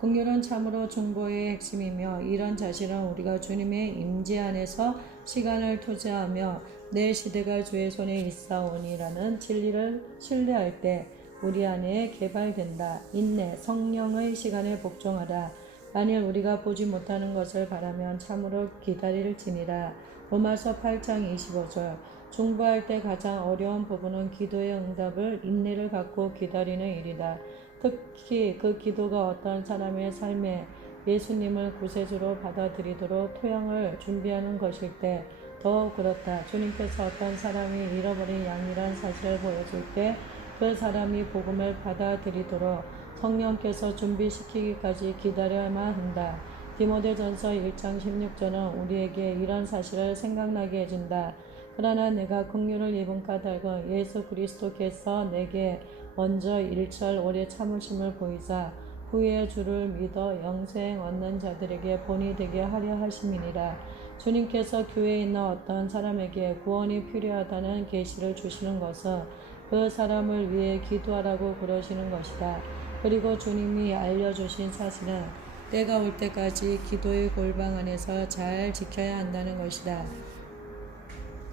긍휼은 참으로 중보의 핵심이며 이런 자신은 우리가 주님의 임재 안에서 시간을 투자하며 내 시대가 주의 손에 있사오니라는 진리를 신뢰할 때 우리 안에 개발된다. 인내, 성령의 시간에 복종하라. 만일 우리가 보지 못하는 것을 바라면 참으로 기다릴지니라. 로마서 8장 25절. 중보할 때 가장 어려운 부분은 기도의 응답을 인내를 갖고 기다리는 일이다. 특히 그 기도가 어떤 사람의 삶에 예수님을 구세주로 받아들이도록 토양을 준비하는 것일 때 더욱 그렇다. 주님께서 어떤 사람이 잃어버린 양이란 사실을 보여줄 때 그 사람이 복음을 받아들이도록 성령께서 준비시키기까지 기다려야만 한다. 디모데전서 1장 16절은 우리에게 이런 사실을 생각나게 해준다. 그러나 내가 긍휼을 입은 까닭은 예수 그리스도께서 내게 먼저 1절 오래 참으심을 보이사 후에 주를 믿어 영생 얻는 자들에게 본이 되게 하려 하심이니라. 주님께서 교회에 있는 어떤 사람에게 구원이 필요하다는 계시를 주시는 것은 그 사람을 위해 기도하라고 그러시는 것이다. 그리고 주님이 알려주신 사실은 때가 올 때까지 기도의 골방 안에서 잘 지켜야 한다는 것이다.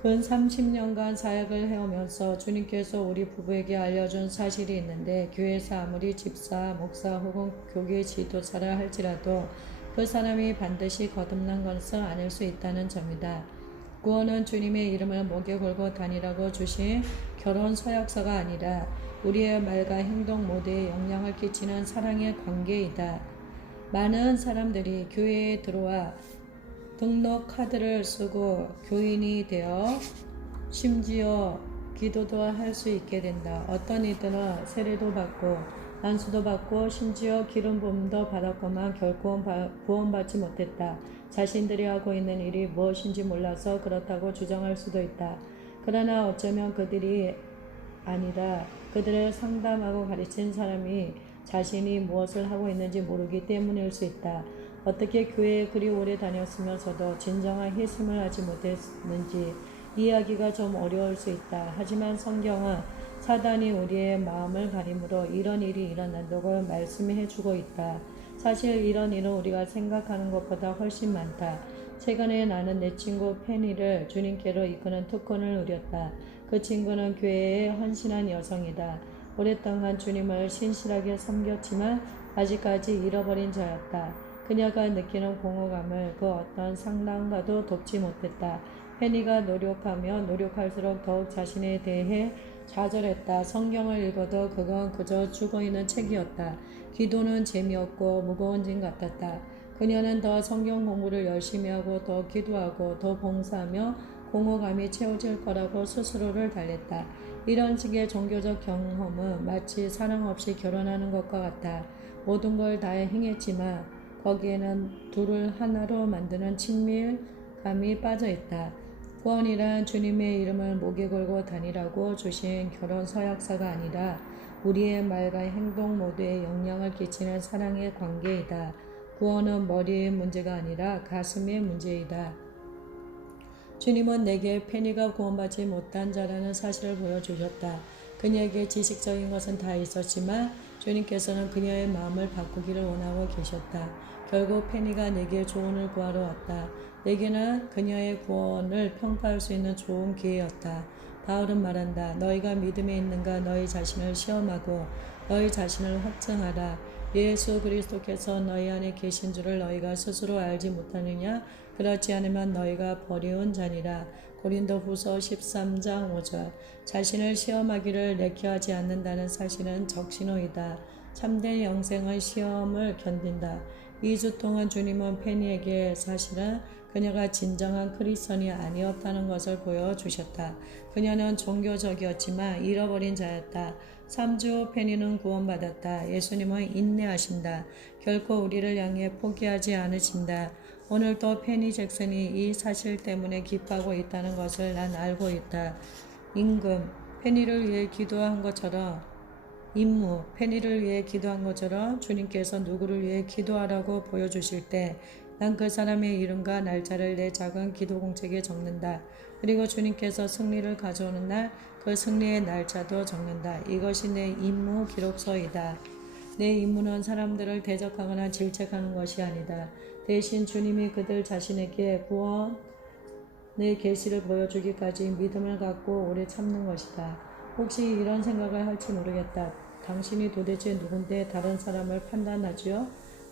근 30년간 사역을 해오면서 주님께서 우리 부부에게 알려준 사실이 있는데, 교회에서 아무리 집사, 목사 혹은 교계 지도자라 할지라도 그 사람이 반드시 거듭난 것은 아닐 수 있다는 점이다. 구원은 주님의 이름을 목에 걸고 다니라고 주신 결혼 서약서가 아니라 우리의 말과 행동 모두에 영향을 끼치는 사랑의 관계이다. 많은 사람들이 교회에 들어와 등록 카드를 쓰고 교인이 되어 심지어 기도도 할 수 있게 된다. 어떤 이들은 세례도 받고 안수도 받고 심지어 기름 부음도 받았건만 결코 구원받지 못했다. 자신들이 하고 있는 일이 무엇인지 몰라서 그렇다고 주장할 수도 있다. 그러나 어쩌면 그들이 아니라 그들을 상담하고 가르친 사람이 자신이 무엇을 하고 있는지 모르기 때문일 수 있다. 어떻게 교회에 그리 오래 다녔으면서도 진정한 희생을 하지 못했는지 이해하기가 좀 어려울 수 있다. 하지만 성경은 사단이 우리의 마음을 가림으로 이런 일이 일어난다고 말씀해 주고 있다. 사실 이런 일은 우리가 생각하는 것보다 훨씬 많다. 최근에 나는 내 친구 페니를 주님께로 이끄는 특권을 누렸다. 그 친구는 교회에 헌신한 여성이다. 오랫동안 주님을 신실하게 섬겼지만 아직까지 잃어버린 자였다. 그녀가 느끼는 공허감을 그 어떤 상담가도 돕지 못했다. 페니가 노력하며 노력할수록 더욱 자신에 대해 좌절했다. 성경을 읽어도 그건 그저 죽어있는 책이었다. 기도는 재미없고 무거운 짐 같았다. 그녀는 더 성경 공부를 열심히 하고 더 기도하고 더 봉사하며 공허감이 채워질 거라고 스스로를 달랬다. 이런 식의 종교적 경험은 마치 사랑 없이 결혼하는 것과 같다. 모든 걸 다 행했지만 거기에는 둘을 하나로 만드는 친밀감이 빠져있다. 구원이란 주님의 이름을 목에 걸고 다니라고 주신 결혼 서약서가 아니라 우리의 말과 행동 모두에 영향을 끼치는 사랑의 관계이다. 구원은 머리의 문제가 아니라 가슴의 문제이다. 주님은 내게 페니가 구원받지 못한 자라는 사실을 보여주셨다. 그녀에게 지식적인 것은 다 있었지만 주님께서는 그녀의 마음을 바꾸기를 원하고 계셨다. 결국 페니가 내게 조언을 구하러 왔다. 내게는 그녀의 구원을 평가할 수 있는 좋은 기회였다. 바울은 말한다. 너희가 믿음에 있는가 너희 자신을 시험하고 너희 자신을 확증하라. 예수 그리스도께서 너희 안에 계신 줄을 너희가 스스로 알지 못하느냐? 그렇지 않으면 너희가 버리운 자니라. 고린도후서 13장 5절. 자신을 시험하기를 내켜하지 않는다는 사실은 적신호이다. 참된 영생은 시험을 견딘다. 2주 동안 주님은 페니에게 사실은 그녀가 진정한 크리스천이 아니었다는 것을 보여주셨다. 그녀는 종교적이었지만 잃어버린 자였다. 3주 후 페니는 구원받았다. 예수님은 인내하신다. 결코 우리를 향해 포기하지 않으신다. 오늘도 페니 잭슨이 이 사실 때문에 기뻐하고 있다는 것을 난 알고 있다. 임금, 페니를 위해 기도한 것처럼 임무, 페니를 위해 기도한 것처럼 주님께서 누구를 위해 기도하라고 보여주실 때 난 그 사람의 이름과 날짜를 내 작은 기도 공책에 적는다. 그리고 주님께서 승리를 가져오는 날 그 승리의 날짜도 적는다. 이것이 내 임무 기록서이다. 내 임무는 사람들을 대적하거나 질책하는 것이 아니다. 대신 주님이 그들 자신에게 구원의 계시를 보여주기까지 믿음을 갖고 오래 참는 것이다. 혹시 이런 생각을 할지 모르겠다. 당신이 도대체 누군데 다른 사람을 판단하지요?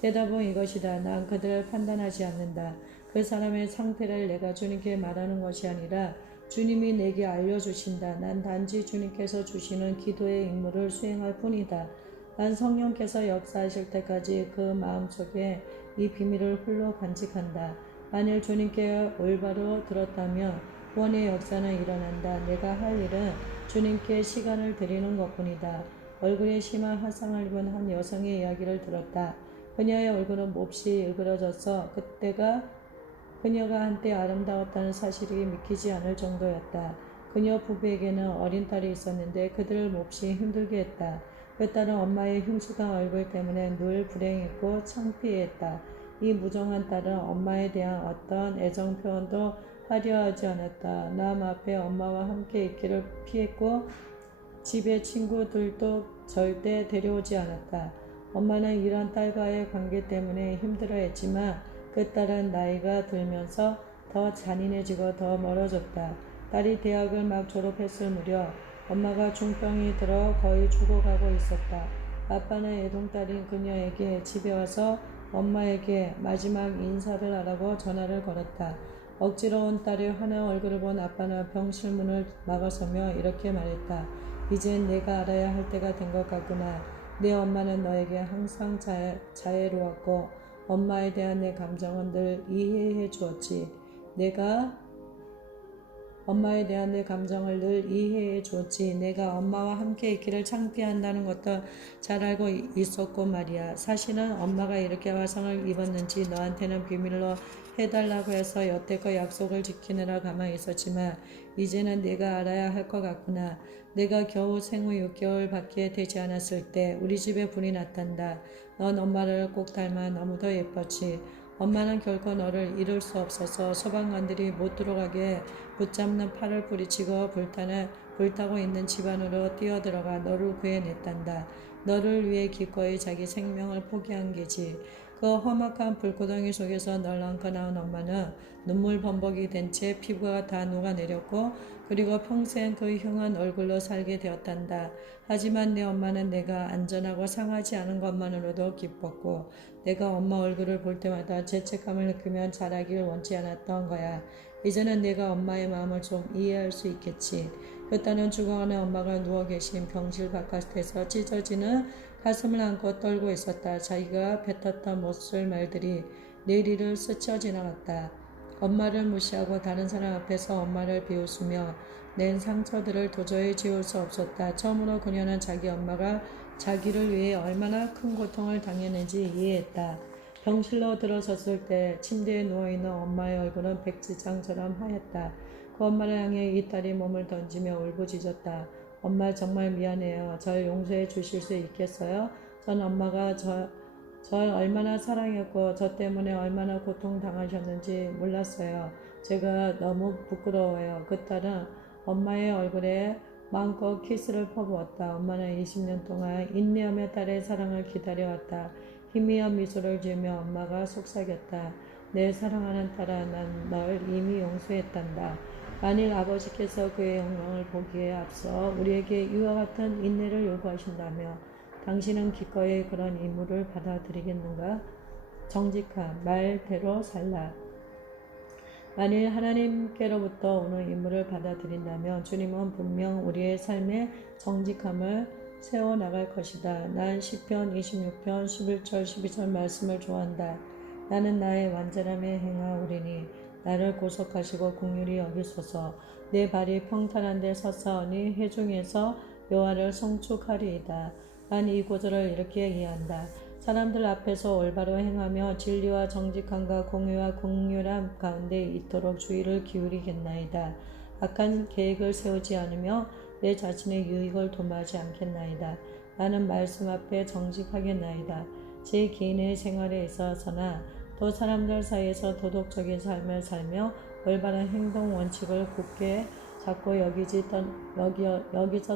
대답은 이것이다. 난 그들을 판단하지 않는다. 그 사람의 상태를 내가 주님께 말하는 것이 아니라 주님이 내게 알려주신다. 난 단지 주님께서 주시는 기도의 임무를 수행할 뿐이다. 난 성령께서 역사하실 때까지 그 마음속에 이 비밀을 홀로 간직한다. 만일 주님께 올바로 들었다면 구원의 역사는 일어난다. 내가 할 일은 주님께 시간을 드리는 것뿐이다. 얼굴에 심한 화상을 입은 한 여성의 이야기를 들었다. 그녀의 얼굴은 몹시 일그러졌어. 그녀가 한때 아름다웠다는 사실이 믿기지 않을 정도였다. 그녀 부부에게는 어린 딸이 있었는데 그들을 몹시 힘들게 했다. 그 딸은 엄마의 흉측한 얼굴 때문에 늘 불행했고 창피했다. 이 무정한 딸은 엄마에 대한 어떤 애정 표현도 화려하지 않았다. 남 앞에 엄마와 함께 있기를 피했고 집에 친구들도 절대 데려오지 않았다. 엄마는 이런 딸과의 관계 때문에 힘들어했지만 그 딸은 나이가 들면서 더 잔인해지고 더 멀어졌다. 딸이 대학을 막 졸업했을 무렵 엄마가 중병이 들어 거의 죽어가고 있었다. 아빠는 애동딸인 그녀에게 집에 와서 엄마에게 마지막 인사를 하라고 전화를 걸었다. 억지로 온 딸의 환한 얼굴을 본 아빠는 병실 문을 막아서며 이렇게 말했다. 이젠 내가 알아야 할 때가 된 것 같구나. 내 엄마는 너에게 항상 자애로웠고 엄마에 대한 내 감정은 늘 이해해 주었지. 엄마에 대한 내 감정을 늘 이해해 주었지. 내가 엄마와 함께 있기를 창피한다는 것도 잘 알고 있었고 말이야. 사실은 엄마가 이렇게 화상을 입었는지 너한테는 비밀로 해달라고 해서 여태껏 약속을 지키느라 가만히 있었지만 이제는 내가 알아야 할 것 같구나. 내가 겨우 생후 6개월 밖에 되지 않았을 때 우리 집에 불이 났단다. 넌 엄마를 꼭 닮아 너무도 예뻤지. 엄마는 결코 너를 잃을 수 없어서 소방관들이 못 들어가게 붙잡는 팔을 부리치고 불타고 있는 집 안으로 뛰어들어가 너를 구해냈단다. 너를 위해 기꺼이 자기 생명을 포기한 게지. 그 험악한 불구덩이 속에서 널 안고 나온 엄마는 눈물 범벅이 된 채 피부가 다 녹아내렸고 그리고 평생 그 흉한 얼굴로 살게 되었단다. 하지만 내 엄마는 내가 안전하고 상하지 않은 것만으로도 기뻤고 내가 엄마 얼굴을 볼 때마다 죄책감을 느끼며 자라길 원치 않았던 거야. 이제는 내가 엄마의 마음을 좀 이해할 수 있겠지. 그 딸은 죽어가는 엄마가 누워 계신 병실 바깥에서 찢어지는 가슴을 안고 떨고 있었다. 자기가 뱉었던 못쓸 말들이 내리를 스쳐 지나갔다. 엄마를 무시하고 다른 사람 앞에서 엄마를 비웃으며 낸 상처들을 도저히 지울 수 없었다. 처음으로 그녀는 자기 엄마가 자기를 위해 얼마나 큰 고통을 당했는지 이해했다. 병실로 들어섰을 때 침대에 누워있는 엄마의 얼굴은 백지장처럼 하였다. 그 엄마를 향해 이 딸이 몸을 던지며 울부짖었다. 엄마 정말 미안해요. 절 용서해 주실 수 있겠어요? 전 엄마가 절 얼마나 사랑했고 저 때문에 얼마나 고통당하셨는지 몰랐어요. 제가 너무 부끄러워요. 그 딸은 엄마의 얼굴에 마음껏 키스를 퍼부었다. 엄마는 20년 동안 인내하며 딸의 사랑을 기다려왔다. 희미한 미소를 지으며 엄마가 속삭였다. 내 사랑하는 딸아, 난 널 이미 용서했단다. 만일 아버지께서 그의 영광을 보기에 앞서 우리에게 이와 같은 인내를 요구하신다며 당신은 기꺼이 그런 임무를 받아들이겠는가? 정직함, 말대로 살라. 만일 하나님께로부터 오는 임무를 받아들인다면 주님은 분명 우리의 삶에 정직함을 세워나갈 것이다. 난 시편 26편 11절 12절 말씀을 좋아한다. 나는 나의 완전함에 행하오리니 나를 구속하시고 긍휼히 여기소서. 내 발이 평탄한 데 섰사오니 회중에서 여호와를 송축하리이다. 난 이 구절을 이렇게 이해한다. 사람들 앞에서 올바로 행하며 진리와 정직함과 공의와 긍휼함 가운데 있도록 주의를 기울이겠나이다. 악한 계획을 세우지 않으며 내 자신의 유익을 도모하지 않겠나이다. 나는 말씀 앞에 정직하겠나이다. 제 개인의 생활에 있어서나 또 사람들 사이에서 도덕적인 삶을 살며 올바른 행동 원칙을 굳게 잡고 여기서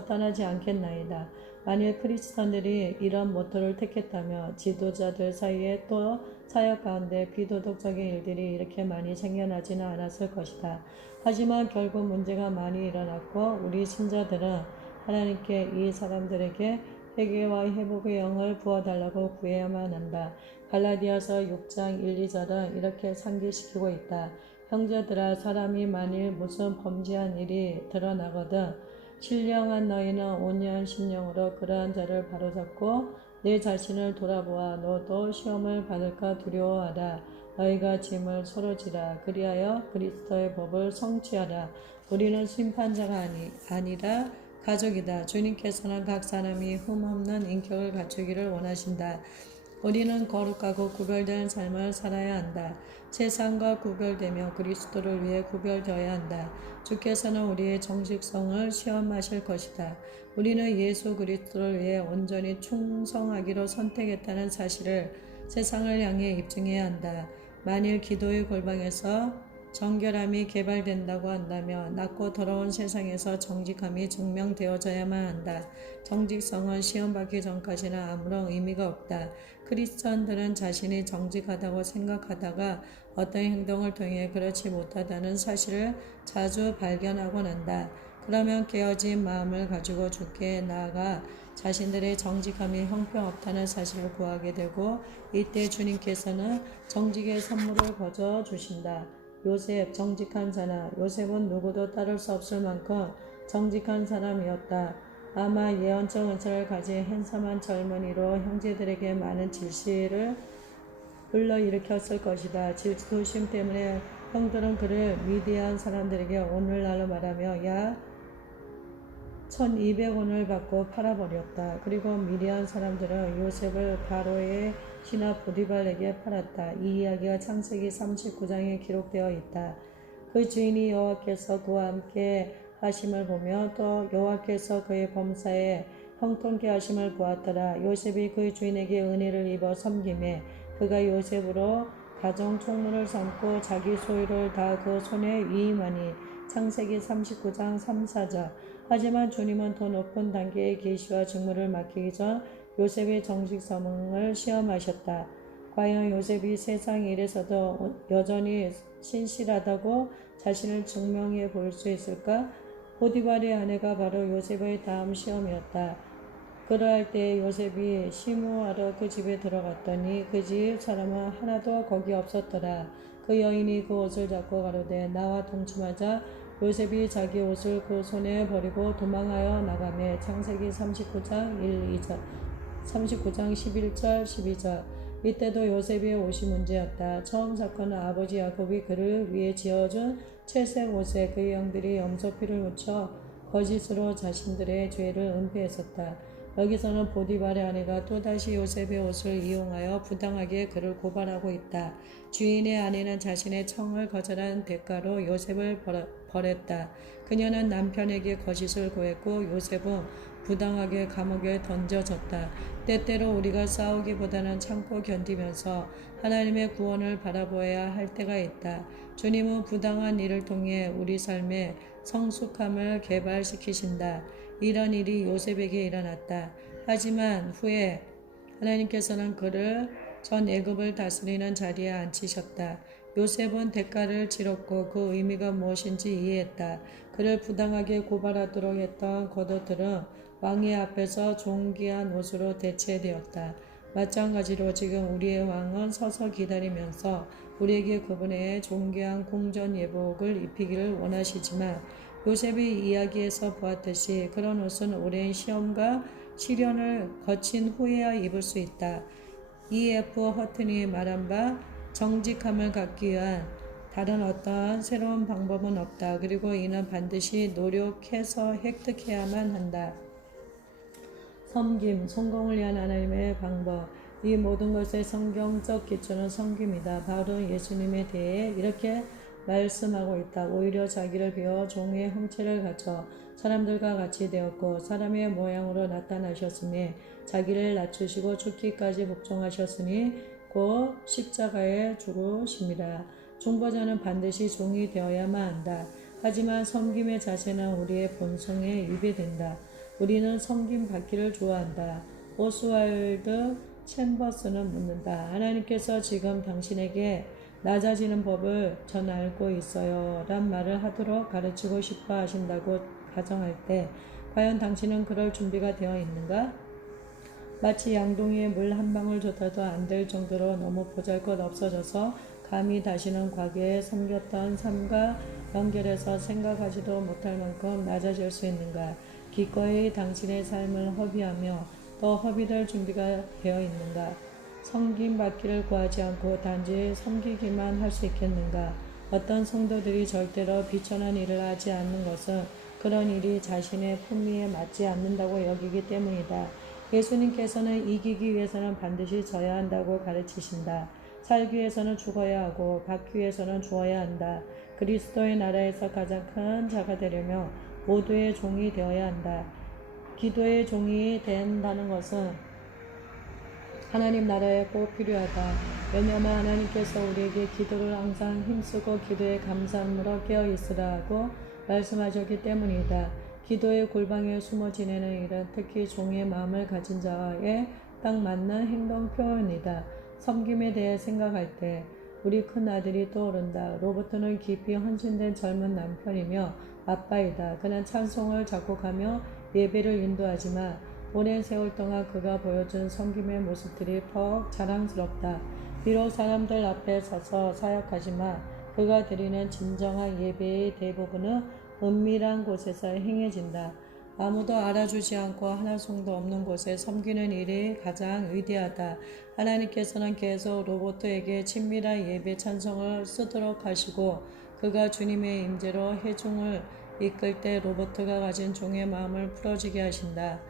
떠나지 않겠나이다. 만일 크리스천들이 이런 모토를 택했다며 지도자들 사이에 또 사역 가운데 비도덕적인 일들이 이렇게 많이 생겨나지는 않았을 것이다. 하지만 결국 문제가 많이 일어났고 우리 신자들은 하나님께 이 사람들에게 회개와 회복의 영을 부어달라고 구해야만 한다. 갈라디아서 6장 1, 2절은 이렇게 상기시키고 있다. 형제들아, 사람이 만일 무슨 범죄한 일이 드러나거든 신령한 너희는 온유한 심령으로 그러한 자를 바로잡고 내 자신을 돌아보아 너도 시험을 받을까 두려워하라. 너희가 짐을 서로 지라. 그리하여 그리스도의 법을 성취하라. 우리는 심판자가 아니라 가족이다. 주님께서는 각 사람이 흠없는 인격을 갖추기를 원하신다. 우리는 거룩하고 구별된 삶을 살아야 한다. 세상과 구별되며 그리스도를 위해 구별되어야 한다. 주께서는 우리의 정직성을 시험하실 것이다. 우리는 예수 그리스도를 위해 온전히 충성하기로 선택했다는 사실을 세상을 향해 입증해야 한다. 만일 기도의 골방에서 정결함이 개발된다고 한다면 낮고 더러운 세상에서 정직함이 증명되어져야만 한다. 정직성은 시험받기 전까지는 아무런 의미가 없다. 크리스천들은 자신이 정직하다고 생각하다가 어떤 행동을 통해 그렇지 못하다는 사실을 자주 발견하곤 한다. 그러면 깨어진 마음을 가지고 주께 나아가 자신들의 정직함이 형편없다는 사실을 구하게 되고 이때 주님께서는 정직의 선물을 거저 주신다. 요셉, 정직한 자나 요셉은 누구도 따를 수 없을 만큼 정직한 사람이었다. 아마 예언적 은사를 가진 핸섬한 젊은이로 형제들에게 많은 질시를 불러일으켰을 것이다. 질투심 때문에 형들은 그를 미디안 사람들에게 오늘날로 말하며 약 1200원을 받고 팔아버렸다. 그리고 미디안 사람들은 요셉을 바로의 신하 보디발에게 팔았다. 이 이야기가 창세기 39장에 기록되어 있다. 그 주인이 여호와께서 그와 함께 하심을 보며 또 여호와께서 그의 범사에 형통케 하심을 보았더라. 요셉이 그 주인에게 은혜를 입어 섬김에 그가 요셉으로 가정 총무를 삼고 자기 소유를 다 그 손에 위임하니 창세기 39장 3, 4절. 하지만 주님은 더 높은 단계의 계시와 직무를 맡기기 전 요셉의 정직성을 시험하셨다. 과연 요셉이 세상 일에서도 여전히 신실하다고 자신을 증명해 볼 수 있을까? 보디발의 아내가 바로 요셉의 다음 시험이었다. 그러할 때 요셉이 시무하러 그 집에 들어갔더니 그 집 사람은 하나도 거기 없었더라. 그 여인이 그 옷을 잡고 가로되 나와 동침하자. 요셉이 자기 옷을 그 손에 버리고 도망하여 나가매 창세기 39장 1, 2절 39장 11절 12절. 이때도 요셉의 옷이 문제였다. 처음 사건은 아버지 야곱이 그를 위해 지어준 채색 옷에 그의 형들이 염소피를 묻혀 거짓으로 자신들의 죄를 은폐했었다. 여기서는 보디발의 아내가 또다시 요셉의 옷을 이용하여 부당하게 그를 고발하고 있다. 주인의 아내는 자신의 청을 거절한 대가로 요셉을 벌했다. 그녀는 남편에게 거짓을 고했고 요셉은 부당하게 감옥에 던져졌다. 때때로 우리가 싸우기보다는 참고 견디면서 하나님의 구원을 바라보아야 할 때가 있다. 주님은 부당한 일을 통해 우리 삶의 성숙함을 개발시키신다. 이런 일이 요셉에게 일어났다. 하지만 후에 하나님께서는 그를 전 애굽을 다스리는 자리에 앉히셨다. 요셉은 대가를 치렀고 그 의미가 무엇인지 이해했다. 그를 부당하게 고발하도록 했던 겉옷들은 왕의 앞에서 존귀한 옷으로 대체되었다. 마찬가지로 지금 우리의 왕은 서서 기다리면서 우리에게 그분의 존귀한 궁전 예복을 입히기를 원하시지만 요셉의 이야기에서 보았듯이 그런 옷은 오랜 시험과 시련을 거친 후에야 입을 수 있다. E.F. 허튼이 말한 바 정직함을 갖기 위한 다른 어떠한 새로운 방법은 없다. 그리고 이는 반드시 노력해서 획득해야만 한다. 섬김, 성공을 위한 하나님의 방법. 이 모든 것의 성경적 기초는 섬김이다. 바울은 예수님에 대해 이렇게 말씀하고 있다. 오히려 자기를 비워 종의 형체를 갖춰 사람들과 같이 되었고 사람의 모양으로 나타나셨으니 자기를 낮추시고 죽기까지 복종하셨으니 곧 십자가에 죽으심이라. 중보자는 반드시 종이 되어야만 한다. 하지만 섬김의 자세는 우리의 본성에 위배된다. 우리는 섬김 받기를 좋아한다. 오스왈드 챔버스는 묻는다. 하나님께서 지금 당신에게 낮아지는 법을 전 알고 있어요 란 말을 하도록 가르치고 싶어 하신다고 가정할 때 과연 당신은 그럴 준비가 되어 있는가? 마치 양동이에 물 한 방울 줬다도 안 될 정도로 너무 보잘것없어져서 감히 다시는 과거에 섬겼던 삶과 연결해서 생각하지도 못할 만큼 낮아질 수 있는가? 기꺼이 당신의 삶을 허비하며 또 허비될 준비가 되어 있는가? 섬김 받기를 구하지 않고 단지 섬기기만 할 수 있겠는가? 어떤 성도들이 절대로 비천한 일을 하지 않는 것은 그런 일이 자신의 품위에 맞지 않는다고 여기기 때문이다. 예수님께서는 이기기 위해서는 반드시 져야 한다고 가르치신다. 살기 위해서는 죽어야 하고 받기 위해서는 주어야 한다. 그리스도의 나라에서 가장 큰 자가 되려면 모두의 종이 되어야 한다. 기도의 종이 된다는 것은 하나님 나라에 꼭 필요하다. 왜냐하면 하나님께서 우리에게 기도를 항상 힘쓰고 기도에 감사함으로 깨어있으라 하고 말씀하셨기 때문이다. 기도의 골방에 숨어 지내는 일은 특히 종의 마음을 가진 자에 딱 맞는 행동 표현이다. 섬김에 대해 생각할 때 우리 큰아들이 떠오른다. 로버트는 깊이 헌신된 젊은 남편이며 아빠이다. 그는 찬송을 작곡하며 예배를 인도하지만 오랜 세월 동안 그가 보여준 섬김의 모습들이 더욱 자랑스럽다. 비록 사람들 앞에 서서 사역하지만 그가 드리는 진정한 예배의 대부분은 은밀한 곳에서 행해진다. 아무도 알아주지 않고 하나송도 없는 곳에 섬기는 일이 가장 위대하다. 하나님께서는 계속 로버트에게 친밀한 예배 찬송을 쓰도록 하시고 그가 주님의 임재로 회중을 이끌 때 로버트가 가진 종의 마음을 풀어지게 하신다.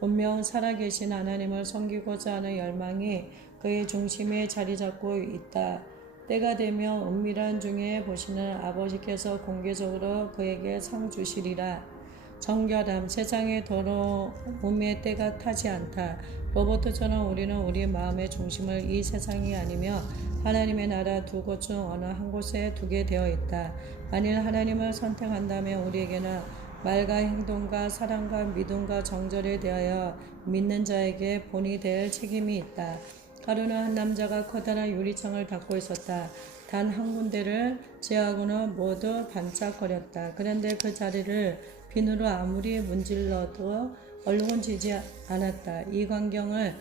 분명 살아계신 하나님을 섬기고자 하는 열망이 그의 중심에 자리 잡고 있다. 때가 되면 은밀한 중에 보시는 아버지께서 공개적으로 그에게 상 주시리라. 정결함, 세상의 더러움의 때가 타지 않다. 로버트처럼 우리는 우리 마음의 중심을 이 세상이 아니며 하나님의 나라 두 곳 중 어느 한 곳에 두게 되어 있다. 만일 하나님을 선택한다면 우리에게는 말과 행동과 사랑과 믿음과 정절에 대하여 믿는 자에게 본이 될 책임이 있다. 하루는 한 남자가 커다란 유리창을 닫고 있었다. 단 한 군데를 제하고는 모두 반짝거렸다. 그런데 그 자리를 비누로 아무리 문질러도 얼룩은 지지 않았다. 이 광경을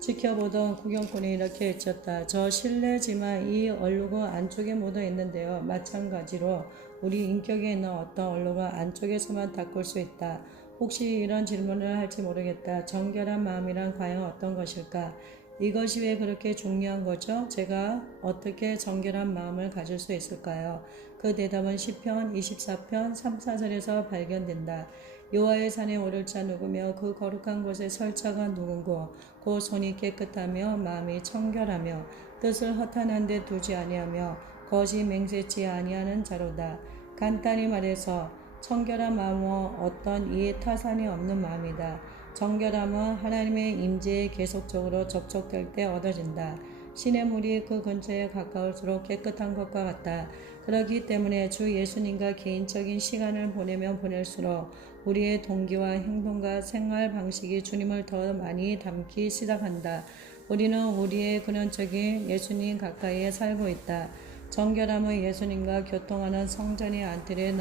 지켜보던 구경꾼이 이렇게 외쳤다. 저 실례지만 이 얼룩은 안쪽에 묻어 있는데요. 마찬가지로 우리 인격에 있는 어떤 얼룩은 안쪽에서만 닦을 수 있다. 혹시 이런 질문을 할지 모르겠다. 정결한 마음이란 과연 어떤 것일까? 이것이 왜 그렇게 중요한 거죠? 제가 어떻게 정결한 마음을 가질 수 있을까요? 그 대답은 시편 24편 3, 4절에서 발견된다. 여호와의 산에 오를 자 누구며 그 거룩한 곳에 설 자가 누구고 그 손이 깨끗하며 마음이 청결하며 뜻을 허탄한 데 두지 아니하며 거짓 맹세치 아니하는 자로다. 간단히 말해서 청결한 마음은 어떤 이해 타산이 없는 마음이다. 정결함은 하나님의 임재에 계속적으로 접촉될 때 얻어진다. 신의 물이 그 근처에 가까울수록 깨끗한 것과 같다. 그렇기 때문에 주 예수님과 개인적인 시간을 보내면 보낼수록 우리의 동기와 행동과 생활 방식이 주님을 더 많이 닮기 시작한다. 우리는 우리의 근원적인 예수님 가까이에 살고 있다. 정결함은 예수님과 교통하는 성전의 안뜰에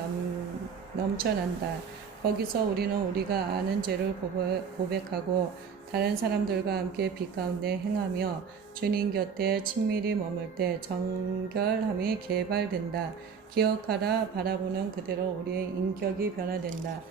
넘쳐난다. 거기서 우리는 우리가 아는 죄를 고백하고 다른 사람들과 함께 빛 가운데 행하며 주님 곁에 친밀히 머물 때 정결함이 개발된다. 기억하라, 바라보는 그대로 우리의 인격이 변화된다.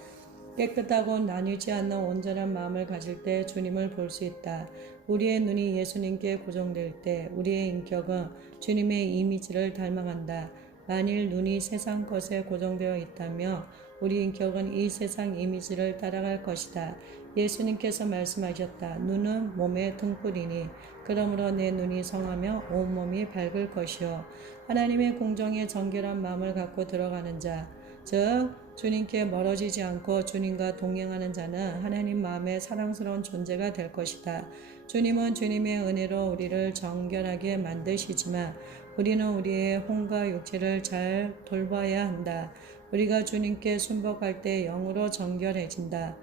깨끗하고 나뉘지 않는 온전한 마음을 가질 때 주님을 볼 수 있다. 우리의 눈이 예수님께 고정될 때 우리의 인격은 주님의 이미지를 닮아간다. 만일 눈이 세상 것에 고정되어 있다면 우리 인격은 이 세상 이미지를 따라갈 것이다. 예수님께서 말씀하셨다. 눈은 몸의 등불이니 그러므로 내 눈이 성하며 온몸이 밝을 것이요. 하나님의 공정에 정결한 마음을 갖고 들어가는 자, 즉 주님께 멀어지지 않고 주님과 동행하는 자는 하나님 마음에 사랑스러운 존재가 될 것이다. 주님은 주님의 은혜로 우리를 정결하게 만드시지만 우리는 우리의 혼과 육체를 잘 돌봐야 한다. 우리가 주님께 순복할 때 영으로 정결해진다.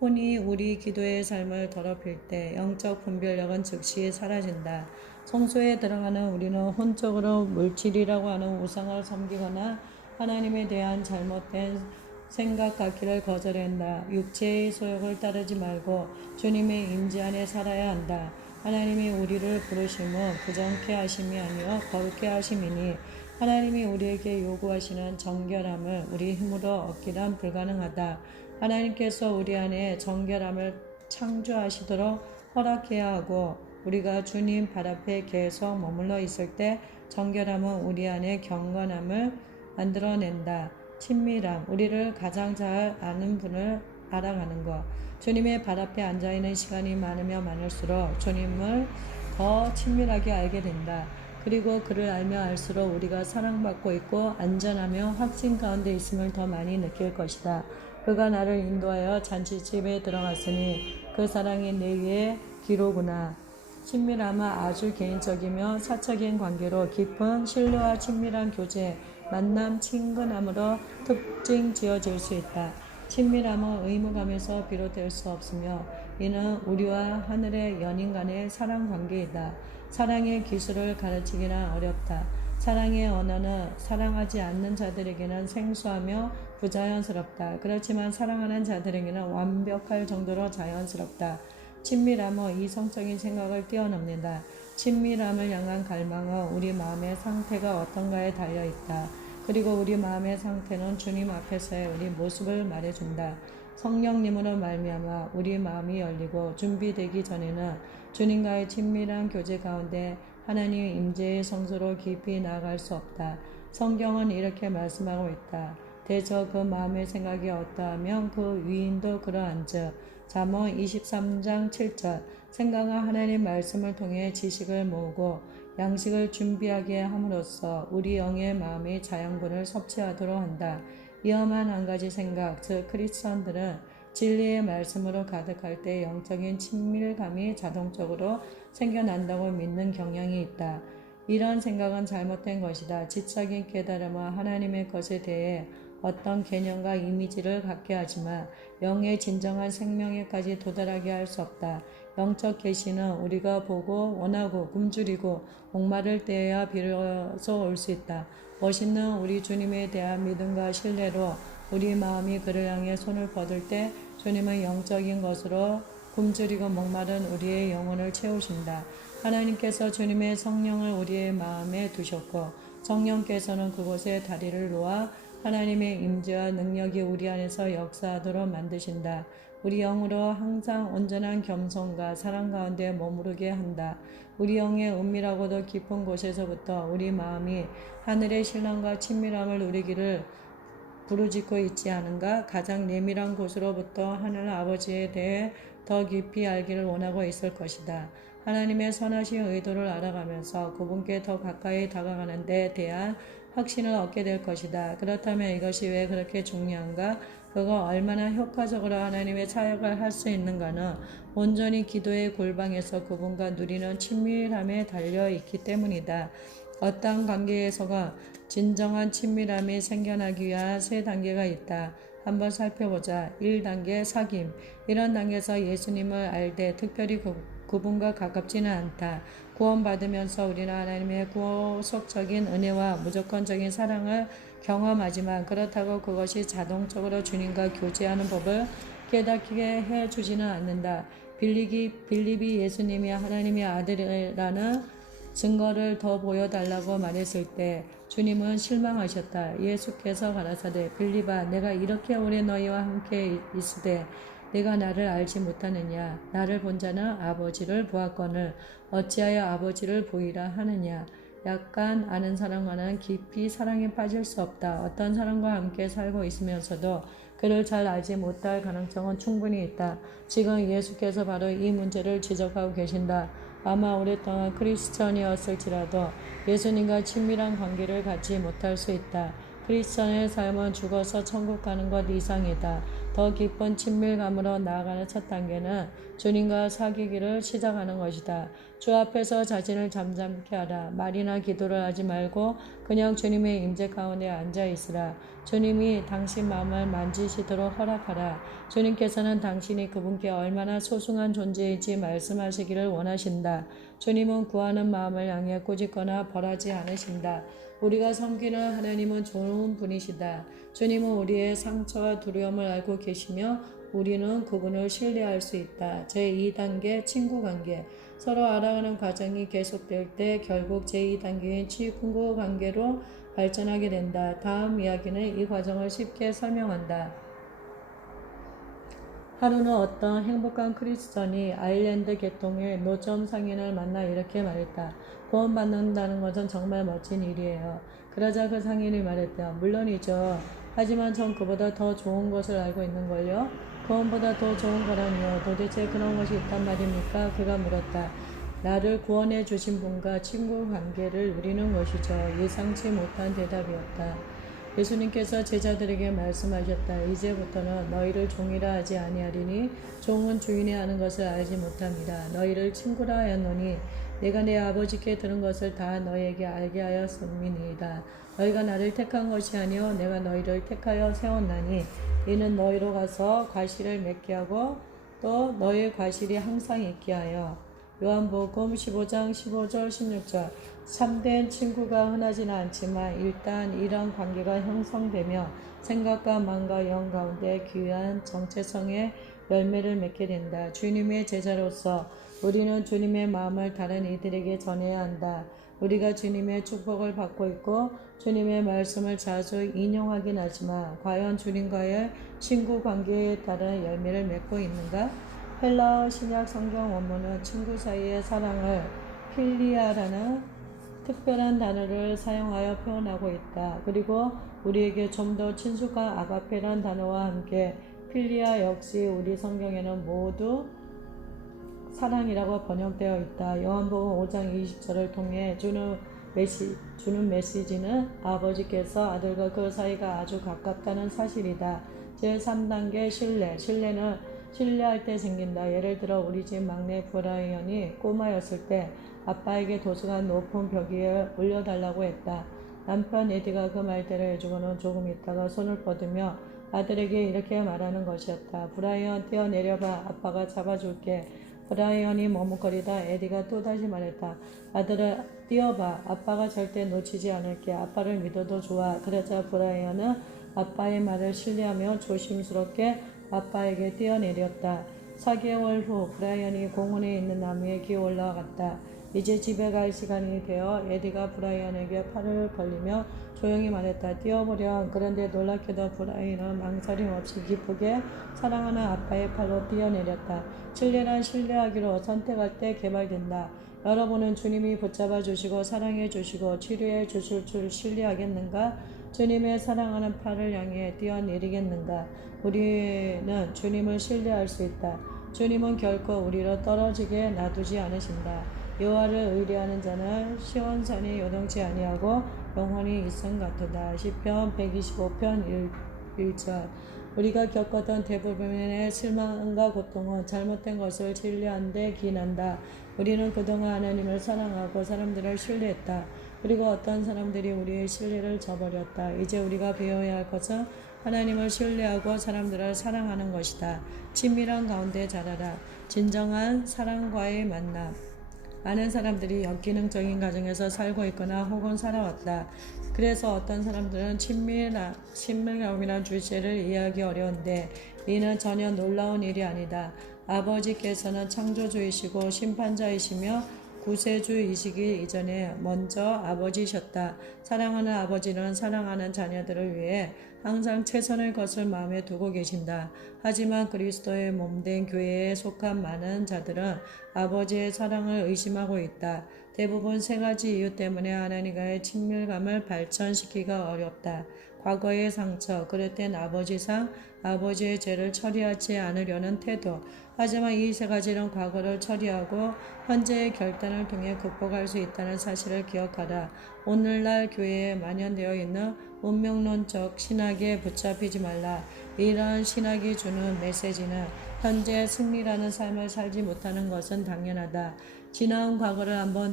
혼이 우리 기도의 삶을 더럽힐 때 영적 분별력은 즉시 사라진다. 성소에 들어가는 우리는 혼적으로 물질이라고 하는 우상을 섬기거나 하나님에 대한 잘못된 생각 갖기를 거절한다. 육체의 소욕을 따르지 말고 주님의 임재 안에 살아야 한다. 하나님이 우리를 부르심은 부정케 하심이 아니요 거룩케 하심이니 하나님이 우리에게 요구하시는 정결함을 우리 힘으로 얻기란 불가능하다. 하나님께서 우리 안에 정결함을 창조하시도록 허락해야 하고 우리가 주님 발 앞에 계속 머물러 있을 때 정결함은 우리 안에 경건함을 만들어낸다. 친밀함, 우리를 가장 잘 아는 분을 알아가는 것. 주님의 발 앞에 앉아있는 시간이 많으면 많을수록 주님을 더 친밀하게 알게 된다. 그리고 그를 알면 알수록 우리가 사랑받고 있고 안전하며 확신 가운데 있음을 더 많이 느낄 것이다. 그가 나를 인도하여 잔치집에 들어갔으니 그 사랑이 내 위에 기로구나. 친밀함은 아주 개인적이며 사적인 관계로 깊은 신뢰와 친밀한 교제, 만남, 친근함으로 특징 지어질 수 있다. 친밀함은 의무감에서 비롯될 수 없으며 이는 우리와 하늘의 연인 간의 사랑 관계이다. 사랑의 기술을 가르치기는 어렵다. 사랑의 언어는 사랑하지 않는 자들에게는 생소하며 부자연스럽다. 그렇지만 사랑하는 자들에게는 완벽할 정도로 자연스럽다. 친밀함은 이성적인 생각을 뛰어넘는다. 친밀함을 향한 갈망은 우리 마음의 상태가 어떤가에 달려있다. 그리고 우리 마음의 상태는 주님 앞에서의 우리 모습을 말해준다. 성령님으로 말미암아 우리 마음이 열리고 준비되기 전에는 주님과의 친밀한 교제 가운데 하나님의 임재의 성소로 깊이 나아갈 수 없다. 성경은 이렇게 말씀하고 있다. 대저 그 마음의 생각이 어떠하면 그 위인도 그러한즉. 잠언 23장 7절. 생각은 하나님의 말씀을 통해 지식을 모으고 양식을 준비하게 함으로써 우리 영의 마음이 자양분을 섭취하도록 한다. 위험한 한 가지 생각, 즉 크리스천들은 진리의 말씀으로 가득할 때 영적인 친밀감이 자동적으로 생겨난다고 믿는 경향이 있다. 이런 생각은 잘못된 것이다. 지적인 깨달음은 하나님의 것에 대해 어떤 개념과 이미지를 갖게 하지만 영의 진정한 생명에까지 도달하게 할 수 없다. 영적 계시는 우리가 보고 원하고 굶주리고 목마를 때에야 비로소 올 수 있다. 멋있는 우리 주님에 대한 믿음과 신뢰로 우리 마음이 그를 향해 손을 뻗을 때 주님은 영적인 것으로 굶주리고 목마른 우리의 영혼을 채우신다. 하나님께서 주님의 성령을 우리의 마음에 두셨고 성령께서는 그곳에 다리를 놓아 하나님의 임재와 능력이 우리 안에서 역사하도록 만드신다. 우리 영으로 항상 온전한 겸손과 사랑 가운데 머무르게 한다. 우리 영의 은밀하고도 깊은 곳에서부터 우리 마음이 하늘의 신랑과 친밀함을 누리기를 부르짖고 있지 않은가? 가장 내밀한 곳으로부터 하늘 아버지에 대해 더 깊이 알기를 원하고 있을 것이다. 하나님의 선하신 의도를 알아가면서 그분께 더 가까이 다가가는 데 대한 확신을 얻게 될 것이다. 그렇다면 이것이 왜 그렇게 중요한가? 그가 얼마나 효과적으로 하나님의 사역을 할 수 있는가는 온전히 기도의 골방에서 그분과 누리는 친밀함에 달려 있기 때문이다. 어떠한 관계에서가 진정한 친밀함이 생겨나기 위한 세 단계가 있다. 한번 살펴보자. 1단계 사귐. 이런 단계에서 예수님을 알되 특별히 그분과 가깝지는 않다. 구원받으면서 우리는 하나님의 구속적인 은혜와 무조건적인 사랑을 경험하지만 그렇다고 그것이 자동적으로 주님과 교제하는 법을 깨닫게 해주지는 않는다. 빌립이 예수님이 하나님의 아들이라는 증거를 더 보여달라고 말했을 때 주님은 실망하셨다. 예수께서 가라사대 빌립아 내가 이렇게 오래 너희와 함께 있으되 내가 나를 알지 못하느냐. 나를 본 자는 아버지를 보았거늘 어찌하여 아버지를 보이라 하느냐. 약간 아는 사람과는 깊이 사랑에 빠질 수 없다. 어떤 사람과 함께 살고 있으면서도 그를 잘 알지 못할 가능성은 충분히 있다. 지금 예수께서 바로 이 문제를 지적하고 계신다. 아마 오랫동안 크리스천이었을지라도 예수님과 친밀한 관계를 갖지 못할 수 있다. 크리스천의 삶은 죽어서 천국 가는 것 이상이다. 더 깊은 친밀감으로 나아가는 첫 단계는 주님과 사귀기를 시작하는 것이다. 주 앞에서 자신을 잠잠케 하라. 말이나 기도를 하지 말고 그냥 주님의 임재 가운데 앉아 있으라. 주님이 당신 마음을 만지시도록 허락하라. 주님께서는 당신이 그분께 얼마나 소중한 존재인지 말씀하시기를 원하신다. 주님은 구하는 마음을 향해 꾸짖거나 벌하지 않으신다. 우리가 섬기는 하나님은 좋은 분이시다. 주님은 우리의 상처와 두려움을 알고 계시며 우리는 그분을 신뢰할 수 있다. 제2단계 친구 관계. 서로 알아가는 과정이 계속될 때 결국 제2단계인 친구 관계로 발전하게 된다. 다음 이야기는 이 과정을 쉽게 설명한다. 하루는 어떤 행복한 크리스천이 아일랜드 계통의 노점 상인을 만나 이렇게 말했다. 구원받는다는 것은 정말 멋진 일이에요. 그러자 그 상인이 말했다. 물론이죠. 하지만 전 그보다 더 좋은 것을 알고 있는걸요. 구원보다 더 좋은 거라니요. 도대체 그런 것이 있단 말입니까? 그가 물었다. 나를 구원해 주신 분과 친구 관계를 누리는 것이죠. 예상치 못한 대답이었다. 예수님께서 제자들에게 말씀하셨다. 이제부터는 너희를 종이라 하지 아니하리니 종은 주인이 하는 것을 알지 못합니다. 너희를 친구라 하였노니 내가 내 아버지께 들은 것을 다 너희에게 알게 하였음이니이다. 너희가 나를 택한 것이 아니요 내가 너희를 택하여 세웠나니 이는 너희로 가서 과실을 맺게 하고 또 너희의 과실이 항상 있게 하여. 요한복음 15장 15절 16절. 참된 친구가 흔하지는 않지만 일단 이런 관계가 형성되며 생각과 마음과 영 가운데 귀한 정체성의 열매를 맺게 된다. 주님의 제자로서 우리는 주님의 마음을 다른 이들에게 전해야 한다. 우리가 주님의 축복을 받고 있고 주님의 말씀을 자주 인용하긴 하지만 과연 주님과의 친구 관계에 따른 열매를 맺고 있는가? 헬라어 신약 성경 원문은 친구 사이의 사랑을 필리아라는 특별한 단어를 사용하여 표현하고 있다. 그리고 우리에게 좀 더 친숙한 아가페란 단어와 함께 필리아 역시 우리 성경에는 모두 사랑이라고 번역되어 있다. 요한복음 5장 20절을 통해 주는 메시지는 아버지께서 아들과 그 사이가 아주 가깝다는 사실이다. 제3단계 신뢰. 신뢰는 신뢰할 때 생긴다. 예를 들어 우리 집 막내 브라이언이 꼬마였을 때 아빠에게 도서관 높은 벽 위에 올려달라고 했다. 남편 에디가 그 말대로 해주고는 조금 있다가 손을 뻗으며 아들에게 이렇게 말하는 것이었다. 브라이언 뛰어내려봐. 아빠가 잡아줄게. 브라이언이 머뭇거리다 에디가 또다시 말했다. 아들아 뛰어봐. 아빠가 절대 놓치지 않을게. 아빠를 믿어도 좋아. 그러자 브라이언은 아빠의 말을 신뢰하며 조심스럽게 아빠에게 뛰어내렸다. 4개월 후 브라이언이 공원에 있는 나무에 기어 올라갔다. 이제 집에 갈 시간이 되어 에디가 브라이언에게 팔을 벌리며 조용히 말했다. 뛰어보렴. 그런데 놀랍게도 브라이언은 망설임 없이 기쁘게 사랑하는 아빠의 팔로 뛰어내렸다. 신뢰란 신뢰하기로 선택할 때 개발된다. 여러분은 주님이 붙잡아 주시고 사랑해 주시고 치료해 주실 줄 신뢰하겠는가? 주님의 사랑하는 팔을 향해 뛰어내리겠는가? 우리는 주님을 신뢰할 수 있다. 주님은 결코 우리로 떨어지게 놔두지 않으신다. 여호와를 의뢰하는 자는 시온산이 요동치 아니하고 영원히 있음 같도다. 시편 125편 1절. 우리가 겪었던 대부분의 실망과 고통은 잘못된 것을 신뢰한 데 기인한다. 우리는 그동안 하나님을 사랑하고 사람들을 신뢰했다. 그리고 어떤 사람들이 우리의 신뢰를 저버렸다. 이제 우리가 배워야 할 것은 하나님을 신뢰하고 사람들을 사랑하는 것이다. 친밀한 가운데 자라라. 진정한 사랑과의 만남. 많은 사람들이 역기능적인 가정에서 살고 있거나 혹은 살아왔다. 그래서 어떤 사람들은 친밀감이란 주제를 이해하기 어려운데 이는 전혀 놀라운 일이 아니다. 아버지께서는 창조주이시고 심판자이시며 구세주이시기 이전에 먼저 아버지셨다. 사랑하는 아버지는 사랑하는 자녀들을 위해 항상 최선의 것을 마음에 두고 계신다. 하지만 그리스도의 몸된 교회에 속한 많은 자들은 아버지의 사랑을 의심하고 있다. 대부분 세 가지 이유 때문에 하나님과의 친밀감을 발전시키기가 어렵다. 과거의 상처, 그릇된 아버지상, 아버지의 죄를 처리하지 않으려는 태도. 하지만 이 세 가지는 과거를 처리하고 현재의 결단을 통해 극복할 수 있다는 사실을 기억하라. 오늘날 교회에 만연되어 있는 운명론적 신학에 붙잡히지 말라. 이러한 신학이 주는 메시지는 현재 승리라는 삶을 살지 못하는 것은 당연하다. 지나온 과거를 한번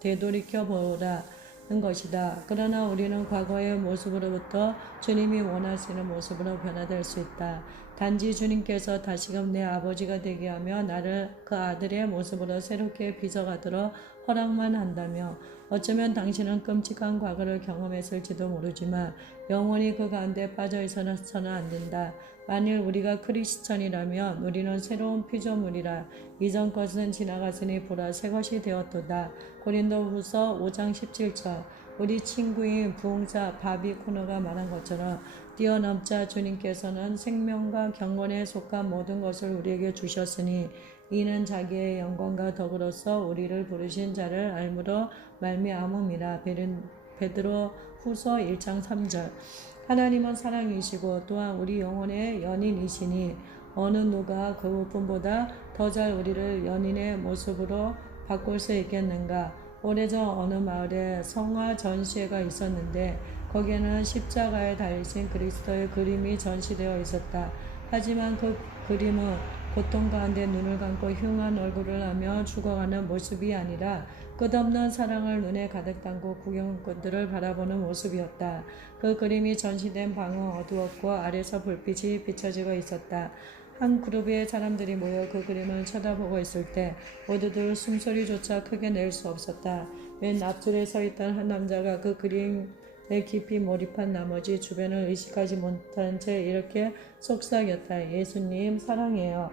되돌이켜 보라. 것이다. 그러나 우리는 과거의 모습으로부터 주님이 원하시는 모습으로 변화될 수 있다. 단지 주님께서 다시금 내 아버지가 되게 하며 나를 그 아들의 모습으로 새롭게 빚어가도록 허락만 한다며 어쩌면 당신은 끔찍한 과거를 경험했을지도 모르지만 영원히 그 가운데 빠져 있어서는 안 된다. 만일 우리가 크리스천이라면 우리는 새로운 피조물이라 이전 것은 지나갔으니 보라 새 것이 되었도다. 고린도후서 5장 17절. 우리 친구인 부흥사 바비 코너가 말한 것처럼 뛰어넘자 주님께서는 생명과 경건에 속한 모든 것을 우리에게 주셨으니 이는 자기의 영광과 덕으로서 우리를 부르신 자를 알므로 말미암음이라. 베드로 후서 1장 3절. 하나님은 사랑이시고 또한 우리 영혼의 연인이시니 어느 누가 그분보다 더 잘 우리를 연인의 모습으로 바꿀 수 있겠는가. 오래전 어느 마을에 성화 전시회가 있었는데 거기에는 십자가에 달리신 그리스도의 그림이 전시되어 있었다. 하지만 그 그림은 고통 가운데 눈을 감고 흉한 얼굴을 하며 죽어가는 모습이 아니라 끝없는 사랑을 눈에 가득 담고 구경꾼들을 바라보는 모습이었다. 그 그림이 전시된 방은 어두웠고 아래서 불빛이 비춰지고 있었다. 한 그룹의 사람들이 모여 그 그림을 쳐다보고 있을 때 모두들 숨소리조차 크게 낼 수 없었다. 맨 앞줄에 서 있던 한 남자가 그 그림에 깊이 몰입한 나머지 주변을 의식하지 못한 채 이렇게 속삭였다. 예수님 사랑해요.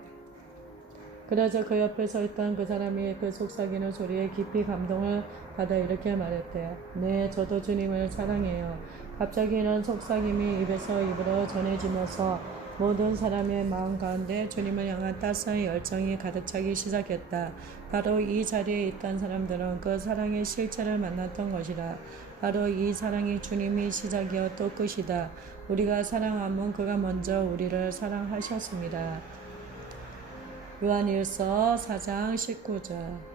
그러자 그 옆에 서 있던 그 사람이 그 속삭이는 소리에 깊이 감동을 받아 이렇게 말했대요. 네, 저도 주님을 사랑해요. 갑자기 이런 속삭임이 입에서 입으로 전해지면서 모든 사람의 마음 가운데 주님을 향한 따스한 열정이 가득 차기 시작했다. 바로 이 자리에 있던 사람들은 그 사랑의 실체를 만났던 것이다. 바로 이 사랑이 주님이 시작이어 또 끝이다. 우리가 사랑하면 그가 먼저 우리를 사랑하셨습니다. 요한일서 4장 19절.